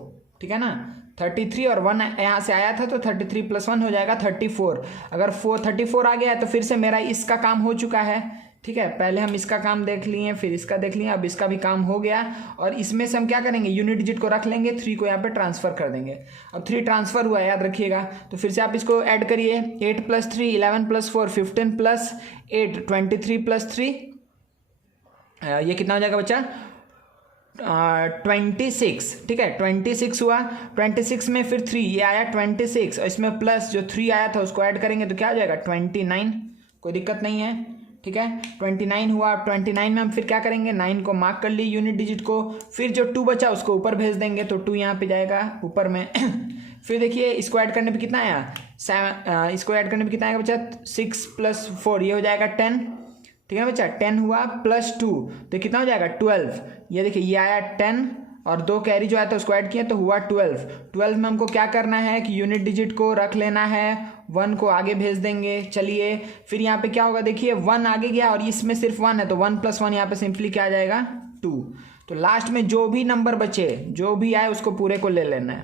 ठीक है ना। 33 और 1 यहाँ से आया था तो 33 + 1 हो जाएगा 34। अगर 34 आ गया है तो फिर से मेरा इसका काम हो चुका है, ठीक है। पहले हम इसका काम देख लिए, फिर इसका देख लिए, अब इसका भी काम हो गया। और इसमें से हम क्या करेंगे यूनिट डिजिट को रख लेंगे, 3 को यहाँ पे ट्रांसफर कर देंगे। अब 3 ट्रांसफर हुआ याद रखिएगा, तो फिर से आप इसको ऐड करिए 8 + 3 11 + 4 15 + 8 23 + 3 ये कितना हो जाएगा बच्चा 26, ठीक है 26 हुआ। 26 में फिर 3 ये आया 26 और इसमें प्लस जो 3 आया था उसको ऐड करेंगे तो क्या हो जाएगा 29, कोई दिक्कत नहीं है, ठीक है 29 हुआ। 29 में हम फिर क्या करेंगे 9 को मार्क कर लिए यूनिट डिजिट को, फिर जो 2 बचा उसको ऊपर भेज देंगे तो 2 यहाँ पे जाएगा ऊपर में फिर देखिए इसको ऐड करने पे कितना आया 7, इसको ऐड करने पे कितना आएगा बच्चा 6 + 4 ये हो जाएगा 10, ठीक है बच्चा 10 हुआ +2 तो कितना हो जाएगा 12। ये देखिए ये आया 10 और 2 कैरी जो आया था उसको ऐड किया तो हुआ 12 में हमको क्या करना है कि यूनिट डिजिट को रख लेना है, 1 को आगे भेज देंगे। चलिए फिर यहाँ पे क्या होगा देखिए 1 आगे गया और इसमें सिर्फ 1 है तो 1 + 1 यहाँ पे सिंपली क्या आ जाएगा 2। तो लास्ट में जो भी नंबर बचे जो भी आए उसको पूरे को ले लेना है,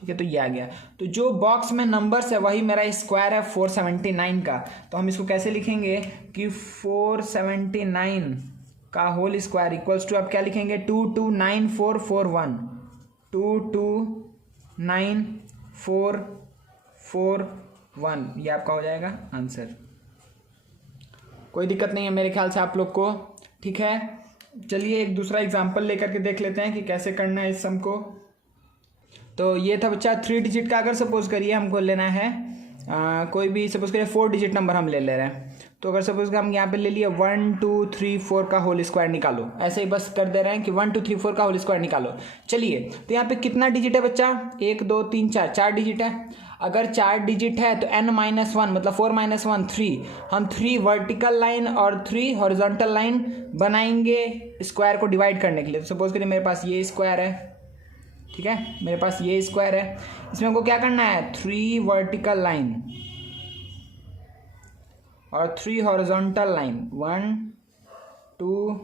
ठीक है। तो ये आ गया, तो जो बॉक्स में नंबर्स है वही मेरा स्क्वायर है 479 का। तो हम इसको कैसे लिखेंगे कि 479 का होल स्क्वायर इक्वल्स टू, अब क्या लिखेंगे 229441 229441, ये आपका हो जाएगा आंसर। कोई दिक्कत नहीं है मेरे ख्याल से आप लोग को, ठीक है। चलिए एक दूसरा एग्जाम्पल लेकर के देख लेते हैं कि कैसे करना है इस सम को। तो ये था बच्चा 3 डिजिट का, अगर सपोज करिए हमको लेना है कोई भी सपोज करिए 4 डिजिट नंबर हम ले ले रहे हैं। तो अगर सपोज हम यहाँ पे ले लिए 1 2 3 4 का होल स्क्वायर निकालो, ऐसे ही बस कर दे रहे हैं कि 1 2 3 4 का होल स्क्वायर निकालो। चलिए तो यहाँ पे कितना डिजिट है बच्चा 1 2 3 4 डिजिट है। अगर 4 डिजिट है तो n - 1 मतलब 4 - 1 3, हम 3 वर्टिकल लाइन और 3 हॉरिजॉन्टल लाइन बनाएंगे स्क्वायर को डिवाइड करने के लिए। तो सपोज करिए मेरे पास ये स्क्वायर है, ठीक है, मेरे पास ये स्क्वायर है, इसमें हमको क्या करना है 3 वर्टिकल लाइन और 3 हॉरिजॉन्टल लाइन 1 2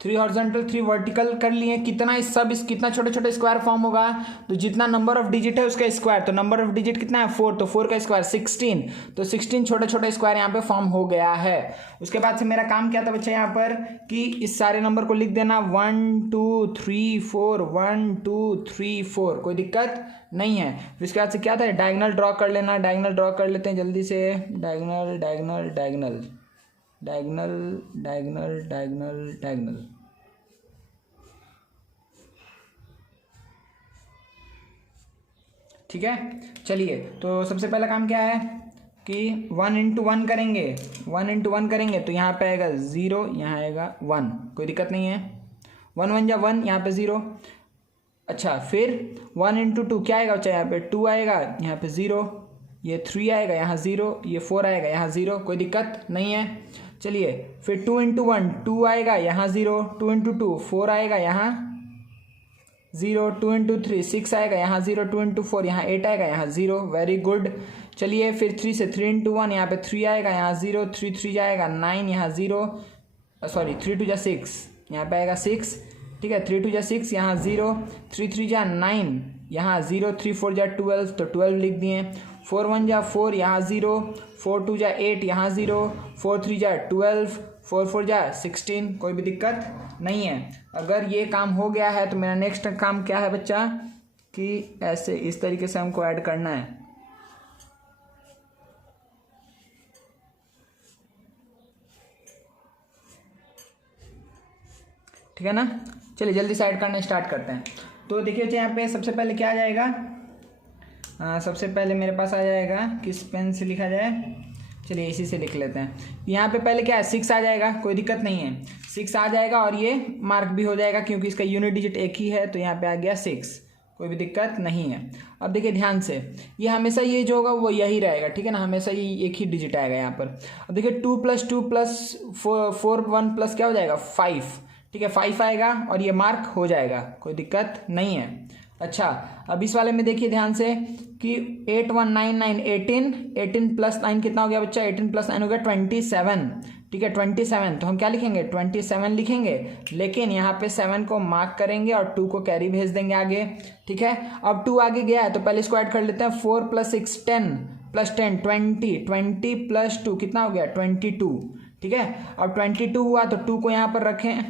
3 हॉरिजॉन्टल 3 वर्टिकल कर लिए। कितना इस कितना छोटे छोटे स्क्वायर फॉर्म होगा, तो जितना नंबर ऑफ डिजिट है उसका स्क्वायर, तो नंबर ऑफ डिजिट कितना है 4, तो 4 का स्क्वायर 16, तो 16 छोटे छोटे स्क्वायर यहाँ पे फॉर्म हो गया है। उसके बाद से मेरा काम क्या था बच्चा यहाँ पर कि इस सारे नंबर को लिख देना 1 2 3 4 1 2 3 4, कोई दिक्कत नहीं है। फिर उसके बाद से क्या था डायगोनल ड्रॉ कर लेना, डायगोनल ड्रॉ कर लेते हैं जल्दी से, diagonal diagonal diagonal diagonal diagonal diagonal diagonal, ठीक है। चलिए तो सबसे पहला काम क्या है कि 1 × 1 करेंगे, 1 × 1 करेंगे तो यहाँ पे आएगा 0, यहाँ आएगा 1, कोई दिक्कत नहीं है, 1 1 जा 1, यहाँ पे 0। अच्छा फिर 1 × 2 क्या आएगा बच्चा यहाँ पे 2 आएगा, यहाँ पे 0, ये 3 आएगा यहाँ 0, ये 4 आएगा यहाँ 0, कोई दिक्कत नहीं है। चलिए फिर 2 × 1 2 आएगा यहाँ 0, 2 × 2 4 आएगा यहाँ 0, 2 × 3 6 आएगा यहाँ 0, 2 × 4 यहाँ 8 आएगा यहाँ 0, वेरी गुड। चलिए फिर 3 से 3 × 1 यहाँ पे 3 आएगा यहाँ 0, 3 3 जाएगा 9 यहाँ 0, सॉरी 3 2 जा 6 यहाँ पे आएगा 6, ठीक है 3 2 जा 6 यहाँ 0, 3 3 जा 9 यहाँ 0, 3 4 जा 12 तो 12 लिख दिए, 4 1 जा 4 यहाँ 0, 4 2 जा 8 यहाँ 0, 4 3 जा 12, 4 4 जा 16, कोई भी दिक्कत नहीं है। अगर ये काम हो गया है तो मेरा नेक्स्ट काम क्या है बच्चा कि ऐसे इस तरीके से हमको ऐड करना है। ठीक है ना, चलिए जल्दी से ऐड करना स्टार्ट करते हैं। तो देखिए बच्चे यहाँ पे सबसे पहले क्या आ जाएगा, सबसे पहले मेरे पास आ जाएगा, किस पेन से लिखा जाए, चलिए इसी से लिख लेते हैं। यहाँ पे पहले क्या है 6 आ जाएगा, कोई दिक्कत नहीं है, 6 आ जाएगा और ये मार्क भी हो जाएगा क्योंकि इसका यूनिट डिजिट एक ही है, तो यहाँ पे आ गया 6, कोई भी दिक्कत नहीं है। अब देखिए ध्यान से, ये हमेशा ये जो होगा वो यही रहेगा, ठीक है ना, हमेशा ये एक ही डिजिट आएगा यहाँ पर। अब देखिए 2 + 2 + 4 1 प्लस क्या हो जाएगा 5, ठीक है 5 आएगा और ये मार्क हो जाएगा, कोई दिक्कत नहीं है। अच्छा अब इस वाले में देखिए ध्यान से कि 8 1 9 9 18, 18 + 9 कितना हो गया बच्चा, 18 + 9 हो गया 27, ठीक है 27। तो हम क्या लिखेंगे 27 लिखेंगे, लेकिन यहाँ पे 7 को मार्क करेंगे और 2 को कैरी भेज देंगे आगे, ठीक है। अब 2 आगे गया है तो पहले इसको ऐड कर लेते हैं, 4 + 6 10 + 10 20, 20 + 2 कितना हो गया 22, ठीक है। अब 22 हुआ तो 2 को यहाँ पर रखें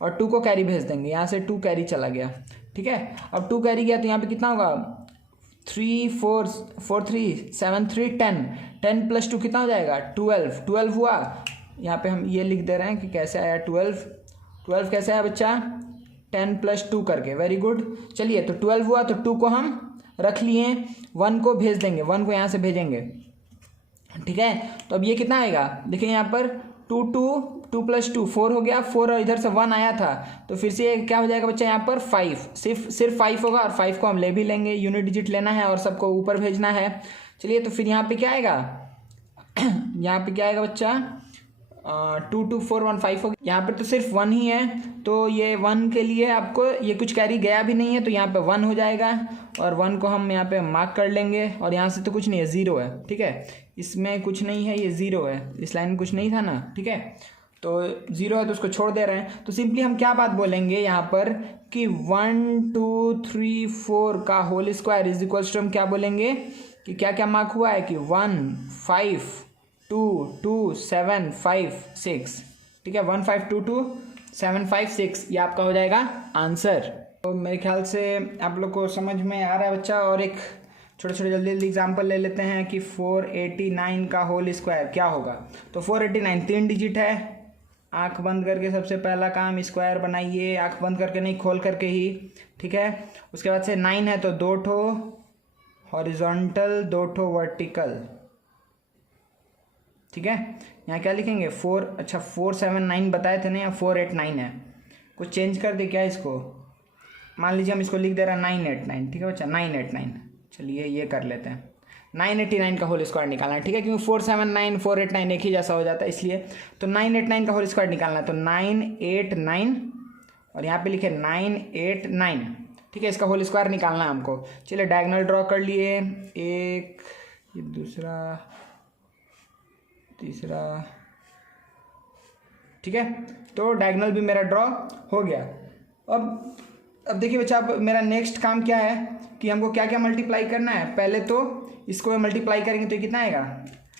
और 2 को कैरी भेज देंगे, यहाँ से 2 कैरी चला गया, ठीक है। अब 2 कैरी गया तो यहाँ पे कितना होगा 3 4 4 3 7 3 10, 10 + 2 कितना हो जाएगा 12, 12 हुआ। यहाँ पे हम ये लिख दे रहे हैं कि कैसे आया 12 कैसे आया बच्चा 10 + 2 करके, वेरी गुड। चलिए तो 12 हुआ तो 2 को हम रख लिए, 1 को भेज देंगे, 1 को यहाँ से भेजेंगे, ठीक है। तो अब ये कितना आएगा, देखिए यहाँ पर 2 + 2 4 हो गया, 4 और इधर से 1 आया था तो फिर से क्या हो जाएगा बच्चा यहाँ पर 5, सिर्फ 5 होगा और 5 को हम ले भी लेंगे, यूनिट डिजिट लेना है और सबको ऊपर भेजना है। चलिए तो फिर यहाँ पे क्या आएगा यहाँ पे क्या आएगा बच्चा 2 2 4 1 5 हो गया। यहाँ पे तो सिर्फ 1 ही है तो ये 1 के लिए आपको ये कुछ कैरी गया भी नहीं है तो यहाँ पे 1 हो जाएगा और 1 को हम यहाँ पे मार्क कर लेंगे और यहाँ से तो कुछ नहीं है 0 है, ठीक है, इसमें कुछ नहीं है, ये 0 है, इस लाइन में कुछ नहीं था ना, ठीक है। तो 0 है तो उसको छोड़ दे रहे हैं। तो सिंपली हम क्या बात बोलेंगे यहाँ पर कि 1 2 3 4 का whole square is equals to, हम क्या बोलेंगे कि क्या क्या मार्क हुआ है कि 1 5 2 2 7 5 6, ठीक है 1 5 2 2 7 5 6, ये आपका हो जाएगा आंसर। तो मेरे ख्याल से आप लोग को समझ में आ रहा है बच्चा। और एक छोटे छोटे जल्दी जल्दी एग्जाम्पल ले लेते हैं कि 489 का होल स्क्वायर क्या होगा। तो 489 3 डिजिट है, आंख बंद करके सबसे पहला काम स्क्वायर बनाइए, आंख बंद करके नहीं खोल करके ही, ठीक है। उसके बाद से 9 है तो 2 ठो हॉरिजॉन्टल 2 ठो वर्टिकल, ठीक है। यहाँ क्या लिखेंगे 4, अच्छा 479 बताए थे ना, यहाँ 489 है, कुछ चेंज कर दे क्या इसको, मान लीजिए हम इसको लिख दे रहे हैं 989, ठीक है बच्चा 989, चलिए ये कर लेते हैं 989 का होल स्क्वायर निकालना है, ठीक है, क्योंकि 479 489 एक ही जैसा हो जाता है इसलिए। तो 989 का होल स्क्वायर निकालना है तो 989 और यहाँ पे लिखे 989, ठीक है, इसका होल स्क्वायर निकालना है हमको। चलिए डायगोनल ड्रॉ कर लिए, एक ये दूसरा तीसरा, ठीक है। तो डायगोनल भी मेरा ड्रॉ हो गया। अब देखिए बच्चा, अब मेरा नेक्स्ट काम क्या है कि हमको क्या क्या मल्टीप्लाई करना है। पहले तो इसको मल्टीप्लाई करेंगे तो कितना आएगा,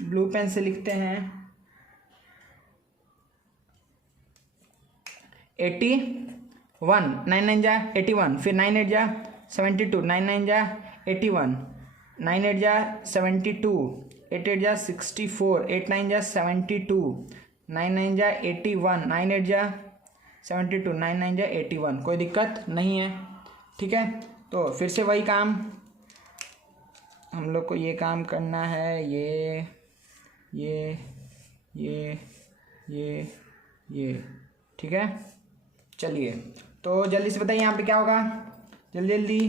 ब्लू पेन से लिखते हैं 81, 9 9 जा 81, फिर 9 8 जा 72, 9 9 जा 81, 9 8 जा 72, 8 8 जा 64, 8 9 जा 72, 9 9 जा 81, 9 8 जा 72, 9 9 जा 81, कोई दिक्कत नहीं है, ठीक है। तो फिर से वही काम हम लोग को ये काम करना है, ये ठीक है। चलिए तो जल्दी से बताइए यहाँ पे क्या होगा, जल्दी जल्दी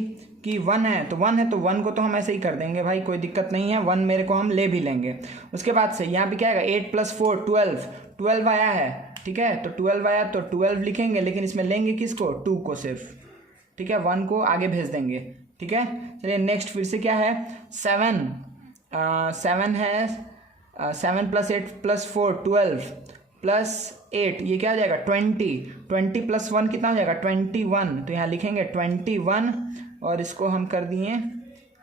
कि 1 है तो 1 है तो 1 को तो हम ऐसे ही कर देंगे भाई, कोई दिक्कत नहीं है, 1 मेरे को हम ले भी लेंगे। उसके बाद से यहाँ पे क्या आएगा 8 + 4 12 आया है, ठीक है। तो 12 आया तो 12 लिखेंगे, लेकिन इसमें लेंगे किसको 2 को सिर्फ, ठीक है, 1 को आगे भेज देंगे, ठीक है। चलिए नेक्स्ट फिर से क्या है 7 है, 7 + 8 + 4 12 + 8, ये क्या हो जाएगा 20 + 1 कितना हो जाएगा 21, तो यहाँ लिखेंगे 21 और इसको हम कर दिए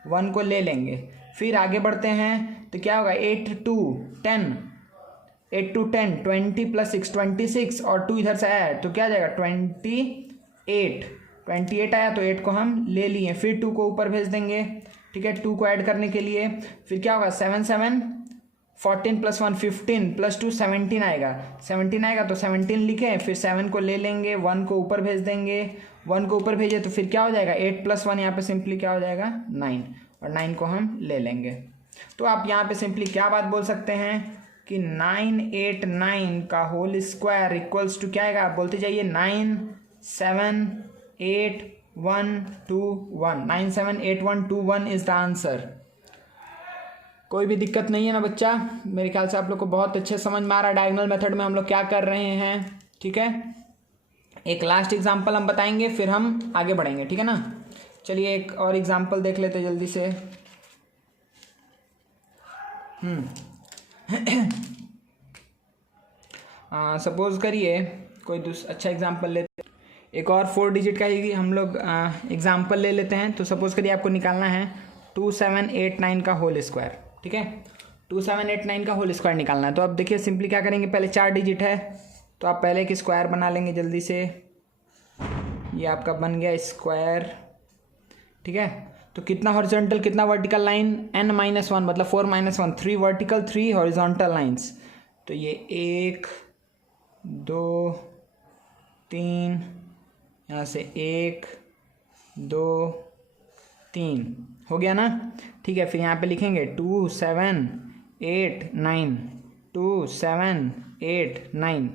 1 को ले लेंगे। फिर आगे बढ़ते हैं तो क्या होगा 8 2 10 8 टू 10, 20 प्लस 6 26, और 2 इधर से आया तो क्या आ जाएगा 28 आया, तो 8 को हम ले लिए, फिर 2 को ऊपर भेज देंगे, ठीक है, 2 को ऐड करने के लिए, फिर क्या होगा 7 7 14 प्लस 1 15 प्लस 2 17 आएगा, 17 आएगा तो 17 लिखे, फिर 7 को ले लेंगे, 1 को ऊपर भेज देंगे, 1 को ऊपर भेजे तो फिर क्या हो जाएगा 8 प्लस 1 यहाँ पे सिंपली क्या हो जाएगा 9, और 9 को हम ले लेंगे। तो आप यहाँ पे सिंपली क्या बात बोल सकते हैं कि 989 का होल स्क्वायर इक्वल्स टू क्या आएगा, आप बोलते जाइए 9 7 8 1 2 1, 9 7 8 1 2 1 इज द आंसर। कोई भी दिक्कत नहीं है ना बच्चा? मेरे ख्याल से आप लोग को बहुत अच्छे समझ में आ रहा है डायगोनल मेथड में हम लोग क्या कर रहे हैं, ठीक है। एक लास्ट एग्जांपल हम बताएंगे, फिर हम आगे बढ़ेंगे, ठीक है ना। चलिए एक और एग्जांपल देख लेते जल्दी से। सपोज करिए कोई अच्छा एग्जांपल लेते, एक और 4 डिजिट का ही हम लोग एग्जांपल ले लेते हैं। तो सपोज करिए आपको निकालना है 2789 का होल स्क्वायर, ठीक है, 2789 का होल स्क्वायर निकालना है। तो अब देखिए सिंपली क्या करेंगे, पहले 4 डिजिट है तो आप पहले एक स्क्वायर बना लेंगे जल्दी से, ये आपका बन गया स्क्वायर, ठीक है। तो कितना हॉरिजॉन्टल कितना वर्टिकल लाइन, n-1 मतलब 4 - 1, 3 वर्टिकल 3 हॉरिजॉन्टल लाइंस। तो ये 1 2 3, यहाँ से 1 2 3 हो गया ना, ठीक है। फिर यहाँ पे लिखेंगे 2 7 8 9, 2 7 8 9।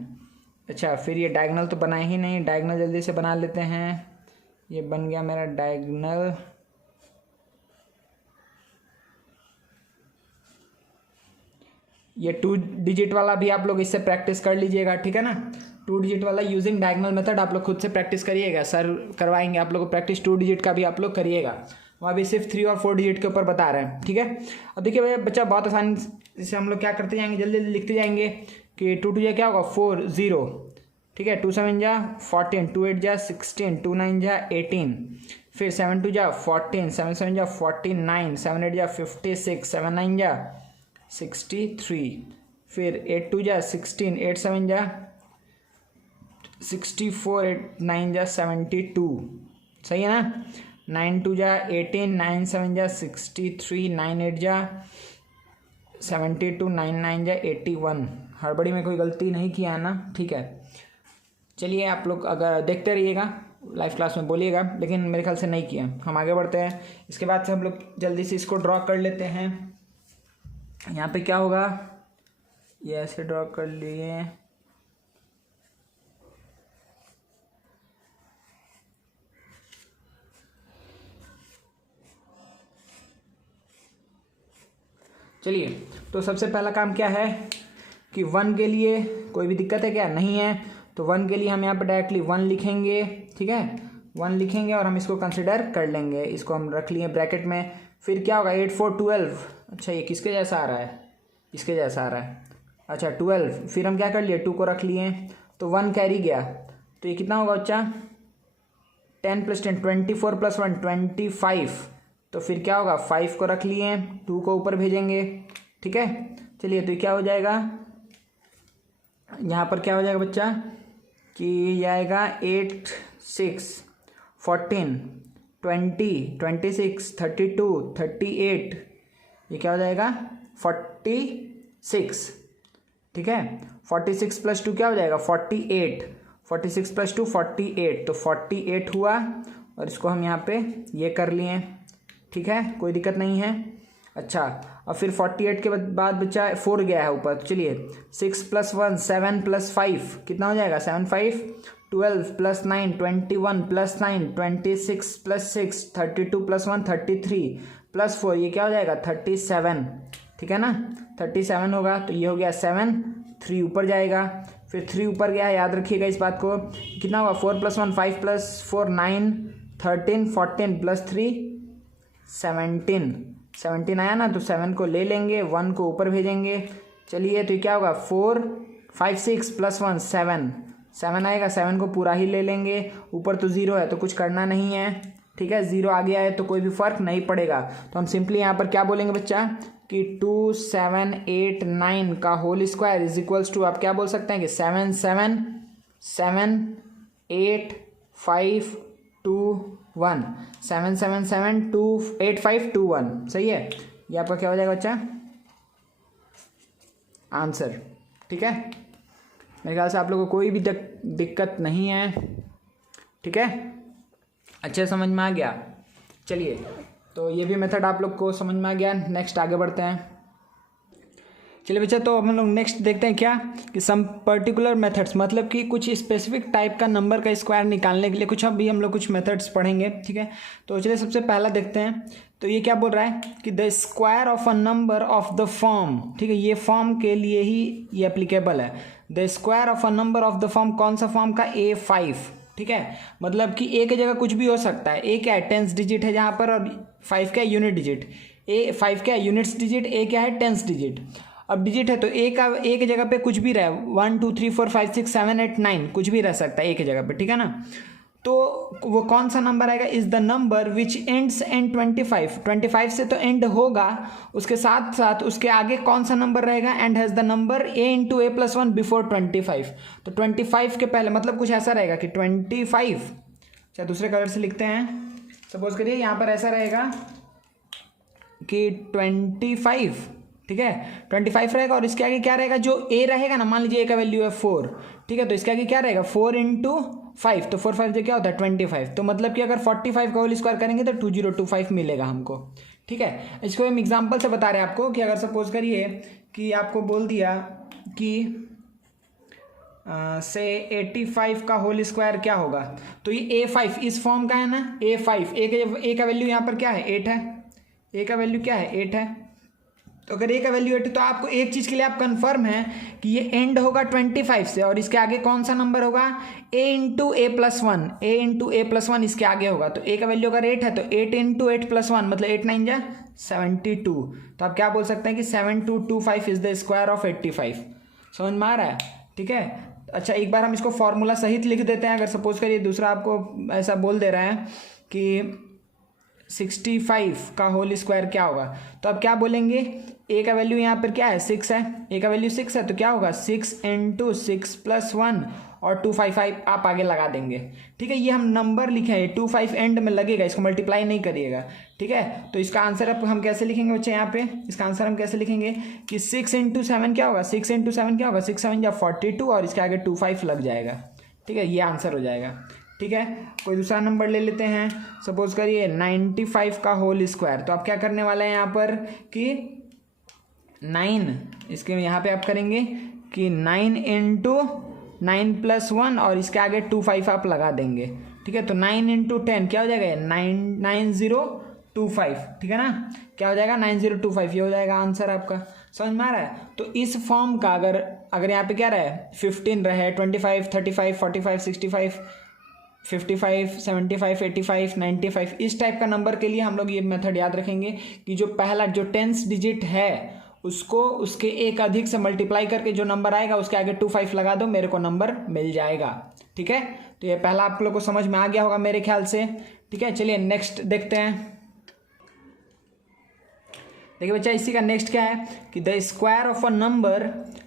अच्छा, फिर ये डायगोनल तो बनाए ही नहीं, डायगोनल जल्दी से बना लेते हैं। ये बन गया मेरा डायगोनल, ये 2 डिजिट वाला भी आप लोग इससे प्रैक्टिस कर लीजिएगा, ठीक है ना। 2 डिजिट वाला यूजिंग डायगोनल मेथड आप लोग खुद से प्रैक्टिस करिएगा, सर करवाएंगे आप लोग को प्रैक्टिस 2 डिजिट का भी आप लोग करिएगा। वहाँ भी सिर्फ 3 और 4 डिजिट के ऊपर बता रहे हैं, ठीक है। अब देखिए भैया बच्चा बहुत आसानी से हम लोग क्या करते जाएंगे, जल्दी जल्दी लिखते जाएंगे कि 2 2 जा क्या होगा 4 0, ठीक है, 2 7 जा 14, 2 8 जा 16, 2 9 जा 18, फिर 7 2 जा 14, 7 7 जा 49, 7 8 जा 56, 7 9 जा 63, फिर 8 2 जा 16, 8 7 जा 64, 8 9 जा 72, सही है ना। 9 2 जा 18, 9 7 जा 63, 9 8 जा 72, 9 9 जा 81। हड़बड़ी में कोई गलती नहीं किया है ना, ठीक है। चलिए आप लोग अगर देखते रहिएगा, लाइव क्लास में बोलिएगा, लेकिन मेरे ख्याल से नहीं किया। हम आगे बढ़ते हैं, इसके बाद से हम लोग जल्दी से इसको ड्रॉ कर लेते हैं। यहाँ पे क्या होगा, ये ऐसे ड्रॉ कर लिए, चलिए। तो सबसे पहला काम क्या है कि 1 के लिए कोई भी दिक्कत है क्या, नहीं है। तो 1 के लिए हम यहाँ पे डायरेक्टली 1 लिखेंगे, ठीक है, 1 लिखेंगे और हम इसको कंसिडर कर लेंगे, इसको हम रख लिए ब्रैकेट में। फिर क्या होगा 8 4 12, अच्छा ये किसके जैसा आ रहा है, इसके जैसा आ रहा है, अच्छा 12। फिर हम क्या कर लिए 2 को रख लिए, तो 1 कैरी गया, तो ये कितना होगा बच्चा 10 + 10 24 + 1 25। तो फिर क्या होगा 5 को रख लिए, 2 को ऊपर भेजेंगे, ठीक है। चलिए तो क्या हो जाएगा, यहाँ पर क्या हो जाएगा बच्चा कि ये आएगा 8 6 14 20 26 32 38, ये क्या हो जाएगा 46, ठीक है। 46 + 2 क्या हो जाएगा 48, 46 + 2 48, तो 48 हुआ, और इसको हम यहाँ पे ये कर लिए, ठीक है, कोई दिक्कत नहीं है। अच्छा, अब फिर 48 के बाद बच्चा 4 गया है ऊपर, तो चलिए 6 + 1 7 + 5 कितना हो जाएगा 7 5 12 + 9 21 + 9 26 + 6 32 + 1 33 + 4 ये क्या हो जाएगा 37, ठीक है ना, 37 होगा। तो ये हो गया 7, 3 ऊपर जाएगा, फिर 3 ऊपर गया है, याद रखिएगा इस बात को, कितना होगा 4 + 1 5 + 4 9 13 14 + 3 17 आया ना, तो 7 को ले लेंगे, 1 को ऊपर भेजेंगे। चलिए तो क्या होगा 4 5 6 + 1 7 आएगा, 7 को पूरा ही ले लेंगे, ऊपर तो 0 है तो कुछ करना नहीं है, ठीक है, 0 आ गया है तो कोई भी फर्क नहीं पड़ेगा। तो हम सिंपली यहाँ पर क्या बोलेंगे बच्चा कि 2 7 8 9 का whole square is equals to, आप क्या बोल सकते हैं कि 7 7 7 8 5 2 1, 7 7 7 2 8 5 2 1, सही है। ये आपका क्या हो जाएगा बच्चा, आंसर। ठीक है, मेरे ख्याल से आप लोगों को कोई भी दिक्कत नहीं है। ठीक है, अच्छे समझ में आ गया। चलिए, तो ये भी मेथड आप लोग को समझ में आ गया। नेक्स्ट आगे बढ़ते हैं। चलिए बच्चा, तो हम लोग नेक्स्ट देखते हैं क्या कि सम पर्टिकुलर मेथड्स, मतलब कि कुछ स्पेसिफिक टाइप का नंबर का स्क्वायर निकालने के लिए कुछ अभी हम लोग कुछ मेथड्स पढ़ेंगे। ठीक है, तो चलिए सबसे पहला देखते हैं। तो ये क्या बोल रहा है कि the square of a number of the form, ठीक है, ये फॉर्म के लिए ही ये एप्लीकेबल है। The square of a number of the form, कौन सा फॉर्म का, A5। ठीक है, मतलब कि ए की जगह कुछ भी हो सकता है। ए क्या है, टेंस डिजिट है जहाँ पर, और 5 क्या है, यूनिट डिजिट। A5 क्या है, यूनिट्स डिजिट, ए क्या है, टेंस डिजिट। अब डिजिट है तो ए की जगह पे कुछ भी रहे, 1 2 3 4 5 6 7 8 9 कुछ भी रह सकता है ए की जगह पे। ठीक है ना, तो वो कौन सा नंबर आएगा, is the number which ends in 25। 25 से तो एंड होगा, उसके साथ साथ उसके आगे कौन सा नंबर रहेगा, and has the number a into A plus 1 before 25। तो 25 के पहले, मतलब कुछ ऐसा रहेगा कि 25, चाहे दूसरे कलर से लिखते हैं। सपोज करिए यहाँ पर ऐसा रहेगा कि 25, ठीक है, 25 रहेगा, और इसके आगे क्या रहेगा, जो ए रहेगा ना, मान लीजिए ए का वैल्यू है 4, ठीक है, तो इसके आगे क्या रहेगा, 4 इंटू 5, तो 4 5 से क्या होता है 25। तो मतलब कि अगर 45 का होल स्क्वायर करेंगे तो 2025 मिलेगा हमको। ठीक है, इसको हम एग्जांपल से बता रहे हैं आपको कि अगर सपोज करिए कि आपको बोल दिया कि से 85 का होल स्क्वायर क्या होगा, तो ये A5 इस फॉर्म का है ना, A5, ए का वैल्यू यहाँ पर क्या है, 8 है। ए का वैल्यू क्या है, 8 है। तो अगर ए का वैल्यू 8 है तो आपको एक चीज़ के लिए आप कंफर्म है कि ये एंड होगा 25 से, और इसके आगे कौन सा नंबर होगा, a into A plus 1, A into A plus 1 इसके आगे होगा। तो ए का वैल्यू अगर 8 है तो 8 इंटू 8 प्लस 1 मतलब 8 9 जा 72। तो आप क्या बोल सकते हैं कि 7225 इज द स्क्वायर ऑफ 85। समझ में आ रहा है। ठीक है, अच्छा एक बार हम इसको फॉर्मूला सहित लिख देते हैं। अगर सपोज करिए दूसरा आपको ऐसा बोल दे रहा है कि 65 का होल स्क्वायर क्या होगा, तो अब क्या बोलेंगे, ए का वैल्यू यहाँ पर क्या है, 6 है, ए का वैल्यू 6 है, तो क्या होगा 6 इंटू 6 प्लस 1 और 255 आप आगे लगा देंगे। ठीक है, ये हम नंबर लिखे हैं, 25 एंड में लगेगा, इसको मल्टीप्लाई नहीं करिएगा। ठीक है, तो इसका आंसर अब हम कैसे लिखेंगे बच्चे, यहाँ पे इसका आंसर हम कैसे लिखेंगे कि 6 इंटू 7 क्या होगा, 6 इंटू 7 क्या होगा, 6 7 या 42, और इसके आगे 25 लग जाएगा। ठीक है, ये आंसर हो जाएगा। ठीक है, कोई दूसरा नंबर ले लेते हैं। सपोज करिए 95 का होल स्क्वायर, तो आप क्या करने वाले हैं यहाँ पर कि 9, इसके यहाँ पे आप करेंगे कि 9 इंटू 9 प्लस 1 और इसके आगे 25 आप लगा देंगे। ठीक है, तो 9 इंटू 10 क्या हो जाएगा, 9025। ठीक है ना, क्या हो जाएगा 9025, ये हो जाएगा आंसर आपका। समझ में आ रहा है। तो इस फॉर्म का अगर यहाँ पे क्या रहे, 15 रहे, 25 35 45 65 55 75 85 95, इस टाइप का नंबर के लिए हम लोग ये मेथड याद रखेंगे कि जो पहला जो टेंस डिजिट है उसको उसके एक अधिक से मल्टीप्लाई करके जो नंबर आएगा उसके आगे 25 लगा दो, मेरे को नंबर मिल जाएगा। ठीक है, तो ये पहला आप लोग को समझ में आ गया होगा मेरे ख्याल से। ठीक है, चलिए नेक्स्ट देखते हैं। देखिए बच्चा, इसी का नेक्स्ट क्या है कि the square of a number,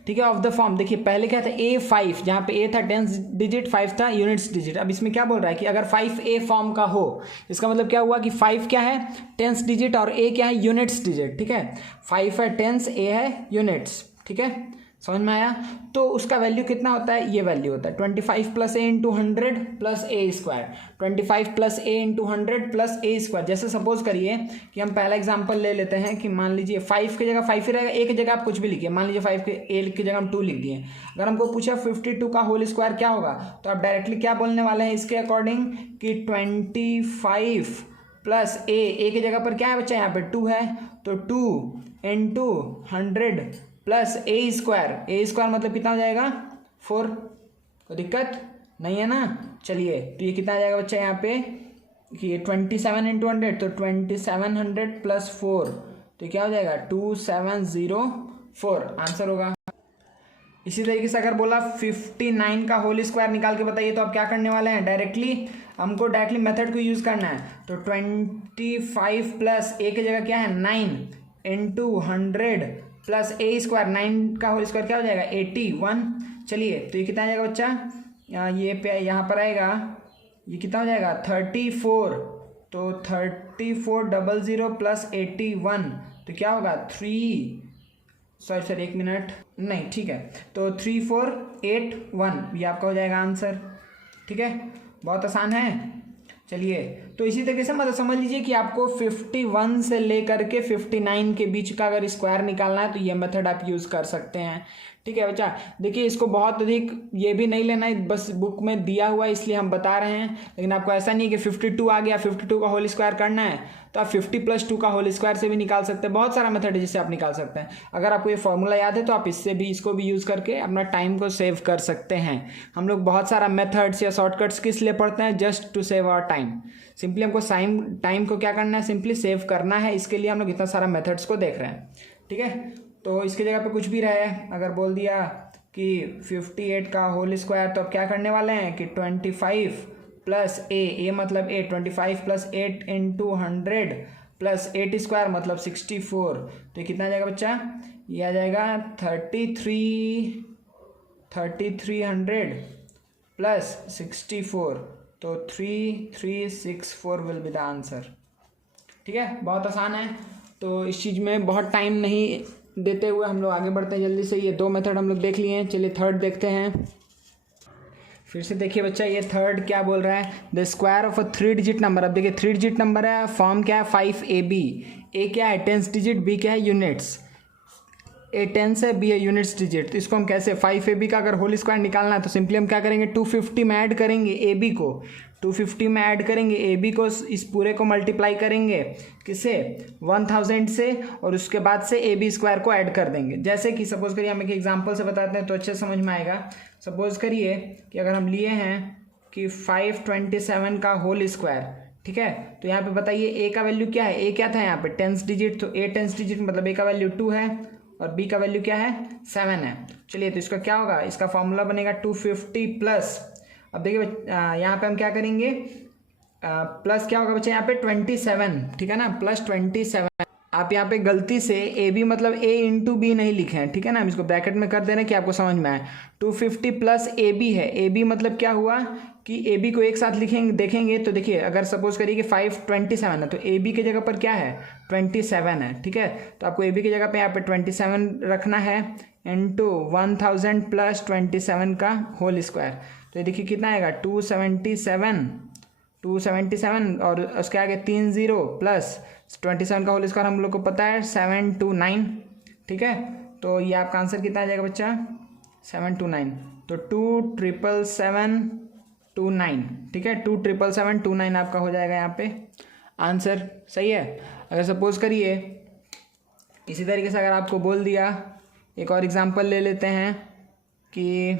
ठीक है, ऑफ द फॉर्म। देखिए पहले क्या था, A5, जहाँ पे A था टेंस डिजिट, 5 था यूनिट्स डिजिट। अब इसमें क्या बोल रहा है कि अगर 5A फॉर्म का हो, इसका मतलब क्या हुआ कि 5 क्या है, टेंस डिजिट, और A क्या है, यूनिट्स डिजिट। ठीक है, 5 है टेंस, A है यूनिट्स। ठीक है, समझ में आया। तो उसका वैल्यू कितना होता है, ये वैल्यू होता है 25 प्लस ए इंटू 100 प्लस ए स्क्वायर, 25 प्लस ए इंटू 100 प्लस ए स्क्वायर। जैसे सपोज करिए कि हम पहला एग्जांपल ले लेते हैं कि मान लीजिए 5 की जगह 5 ही रहेगा, ए की जगह आप कुछ भी लिखिए, मान लीजिए 5 के ए की जगह हम 2 लिख दिए। अगर हमको पूछा 52 का होल स्क्वायर क्या होगा, तो आप डायरेक्टली क्या बोलने वाले हैं इसके अकॉर्डिंग कि 25 प्लस ए की जगह पर क्या है बच्चा, यहाँ पे 2 है, तो 2 इंटू 100 प्लस ए स्क्वायर मतलब कितना हो जाएगा 4। कोई दिक्कत नहीं है ना। चलिए, तो ये कितना आ जाएगा बच्चा यहाँ पे कि 27 इंटू 100, तो 2700 प्लस 4, तो क्या हो जाएगा 2704 आंसर होगा। इसी तरीके से अगर बोला 59 का होल स्क्वायर निकाल के बताइए, तो आप क्या करने वाले हैं, हमको डायरेक्टली मेथड को यूज़ करना है। तो 25 प्लस ए की जगह क्या है 9, इंटू 100 प्लस ए स्क्वायर, 9 का होल स्क्वायर क्या हो जाएगा 81। चलिए तो ये कितना आ जाएगा बच्चा, ये पे यहाँ पर आएगा, ये कितना हो जाएगा 34। तो 3400 प्लस 81 तो क्या होगा 1 मिनट नहीं, ठीक है, तो 3481 ये आपका हो जाएगा आंसर। ठीक है, बहुत आसान है। चलिए तो इसी तरीके से मतलब समझ लीजिए कि आपको 51 से लेकर के 59 के बीच का अगर स्क्वायर निकालना है तो ये मेथड आप यूज़ कर सकते हैं। ठीक है बच्चा, देखिए इसको बहुत अधिक ये भी नहीं लेना है, बस बुक में दिया हुआ है इसलिए हम बता रहे हैं, लेकिन आपको ऐसा नहीं है कि 52 आ गया 52 का होल स्क्वायर करना है तो आप 50 + 2 का होल स्क्वायर से भी निकाल सकते हैं। बहुत सारा मेथड है जिससे आप निकाल सकते हैं। अगर आपको ये फॉर्मूला याद है तो आप इसको भी यूज़ करके अपना टाइम को सेव कर सकते हैं। हम लोग बहुत सारा मेथड्स या शॉर्टकट्स किस लिए पढ़ते हैं, just to save our time. Simply हमको टाइम को क्या करना है, सिंपली सेव करना है, इसके लिए हम लोग इतना सारा मेथड्स को देख रहे हैं। ठीक है, तो इसकी जगह पे कुछ भी रहे, अगर बोल दिया कि 58 का होल स्क्वायर तो अब क्या करने वाले हैं कि 25 प्लस ए मतलब 8, 25 + 8 × 100 प्लस 8 स्क्वायर मतलब 64। तो ये कितना आ जाएगा बच्चा, ये आ जाएगा 3300 प्लस 64, तो 3364 विल बी द आंसर। ठीक है, बहुत आसान है। तो इस चीज़ में बहुत टाइम नहीं देते हुए हम लोग आगे बढ़ते हैं जल्दी से। ये 2 मेथड हम लोग देख लिए हैं, चलिए थर्ड देखते हैं। फिर से देखिए बच्चा, ये थर्ड क्या बोल रहा है, the square of a 3 digit number. अब देखिए 3 डिजिट नंबर है, फॉर्म क्या है 5AB, ए क्या है 10 डिजिट, बी क्या है यूनिट्स। ए 10 है, बी है यूनिट्स डिजिट। तो इसको हम कैसे 5AB का अगर होल स्क्वायर निकालना है तो सिंपली हम क्या करेंगे 250 में ऐड करेंगे AB को, 250 में ऐड करेंगे AB को, इस पूरे को मल्टीप्लाई करेंगे किससे 1000 से, और उसके बाद से AB स्क्वायर को ऐड कर देंगे। जैसे कि सपोज करिए हम एक एग्जांपल से बताते हैं तो अच्छे समझ में आएगा। सपोज करिए कि अगर हम लिए हैं कि 527 का होल स्क्वायर, ठीक है, तो यहाँ पे बताइए A का वैल्यू क्या है, A क्या था यहाँ पे 10 डिजिट, तो A 10 डिजिट मतलब A का वैल्यू 2 है और B का वैल्यू क्या है 7 है। चलिए तो इसका क्या होगा, इसका फॉर्मूला बनेगा 250 प्लस, अब देखिए यहाँ पे हम क्या करेंगे प्लस क्या होगा बच्चे यहाँ पे 27, ठीक है ना, प्लस 27। आप यहाँ पे गलती से ए बी मतलब A × B नहीं लिखे हैं, ठीक है ना, हम इसको ब्रैकेट में कर दे रहे हैं कि आपको समझ में आए। 250 प्लस AB है, AB मतलब क्या हुआ कि AB को एक साथ लिखेंगे देखेंगे तो देखिए अगर सपोज करिए कि 527 है तो AB की जगह पर क्या है 27 है। ठीक है, तो आपको AB की जगह पे यहाँ पे 27 रखना है इंटू 1000 प्लस 27 का होल स्क्वायर। तो ये देखिए कितना आएगा 277 और उसके आगे 30 प्लस 27 का होल स्क्वायर हम लोग को पता है 729। ठीक है, तो ये आपका आंसर कितना आ जाएगा बच्चा 729, तो 27729। ठीक है, 27729 आपका हो जाएगा यहाँ पे आंसर। सही है। अगर सपोज करिए इसी तरीके से अगर आपको बोल दिया, एक और एग्जांपल ले लेते हैं कि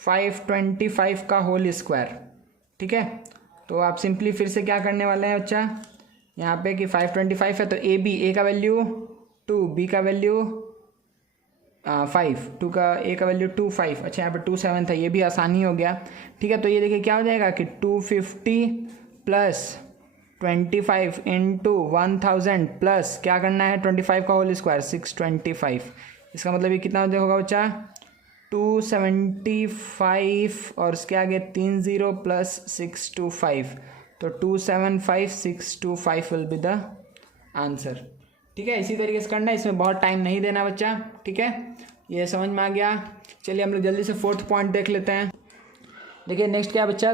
525 का होल स्क्वायर। ठीक है, तो आप सिंपली फिर से क्या करने वाले हैं बच्चा, यहाँ पे कि 525 है तो ए का वैल्यू 2, बी का वैल्यू 5, ए का वैल्यू 2 5। अच्छा यहाँ पे 27 था, ये भी आसानी हो गया। ठीक है, तो ये देखिए क्या हो जाएगा कि 250 प्लस 25 इंटू 1000 प्लस क्या करना है 25 का होल स्क्वायर 625। इसका मतलब ये कितना होगा बच्चा 275 और उसके आगे 30 प्लस 625, तो 275625 विल बी द आंसर। ठीक है, इसी तरीके से करना है, इसमें बहुत टाइम नहीं देना बच्चा। ठीक है, ये समझ में आ गया। चलिए हम लोग जल्दी से 4th पॉइंट देख लेते हैं। देखिए नेक्स्ट क्या है बच्चा,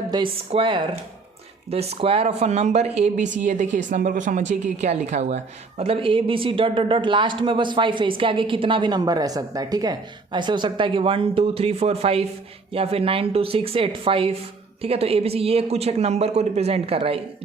the square of a number ABC। ये देखिए इस नंबर को समझिए कि क्या लिखा हुआ है, मतलब ABC dot dot dot last में बस 5 है, इसके आगे कितना भी नंबर रह सकता है। ठीक है, ऐसे हो सकता है कि 1 2 3 4 5 या फिर 9 2 6 8 5। ठीक है, तो ABC ये कुछ एक नंबर को रिप्रेजेंट कर रहा है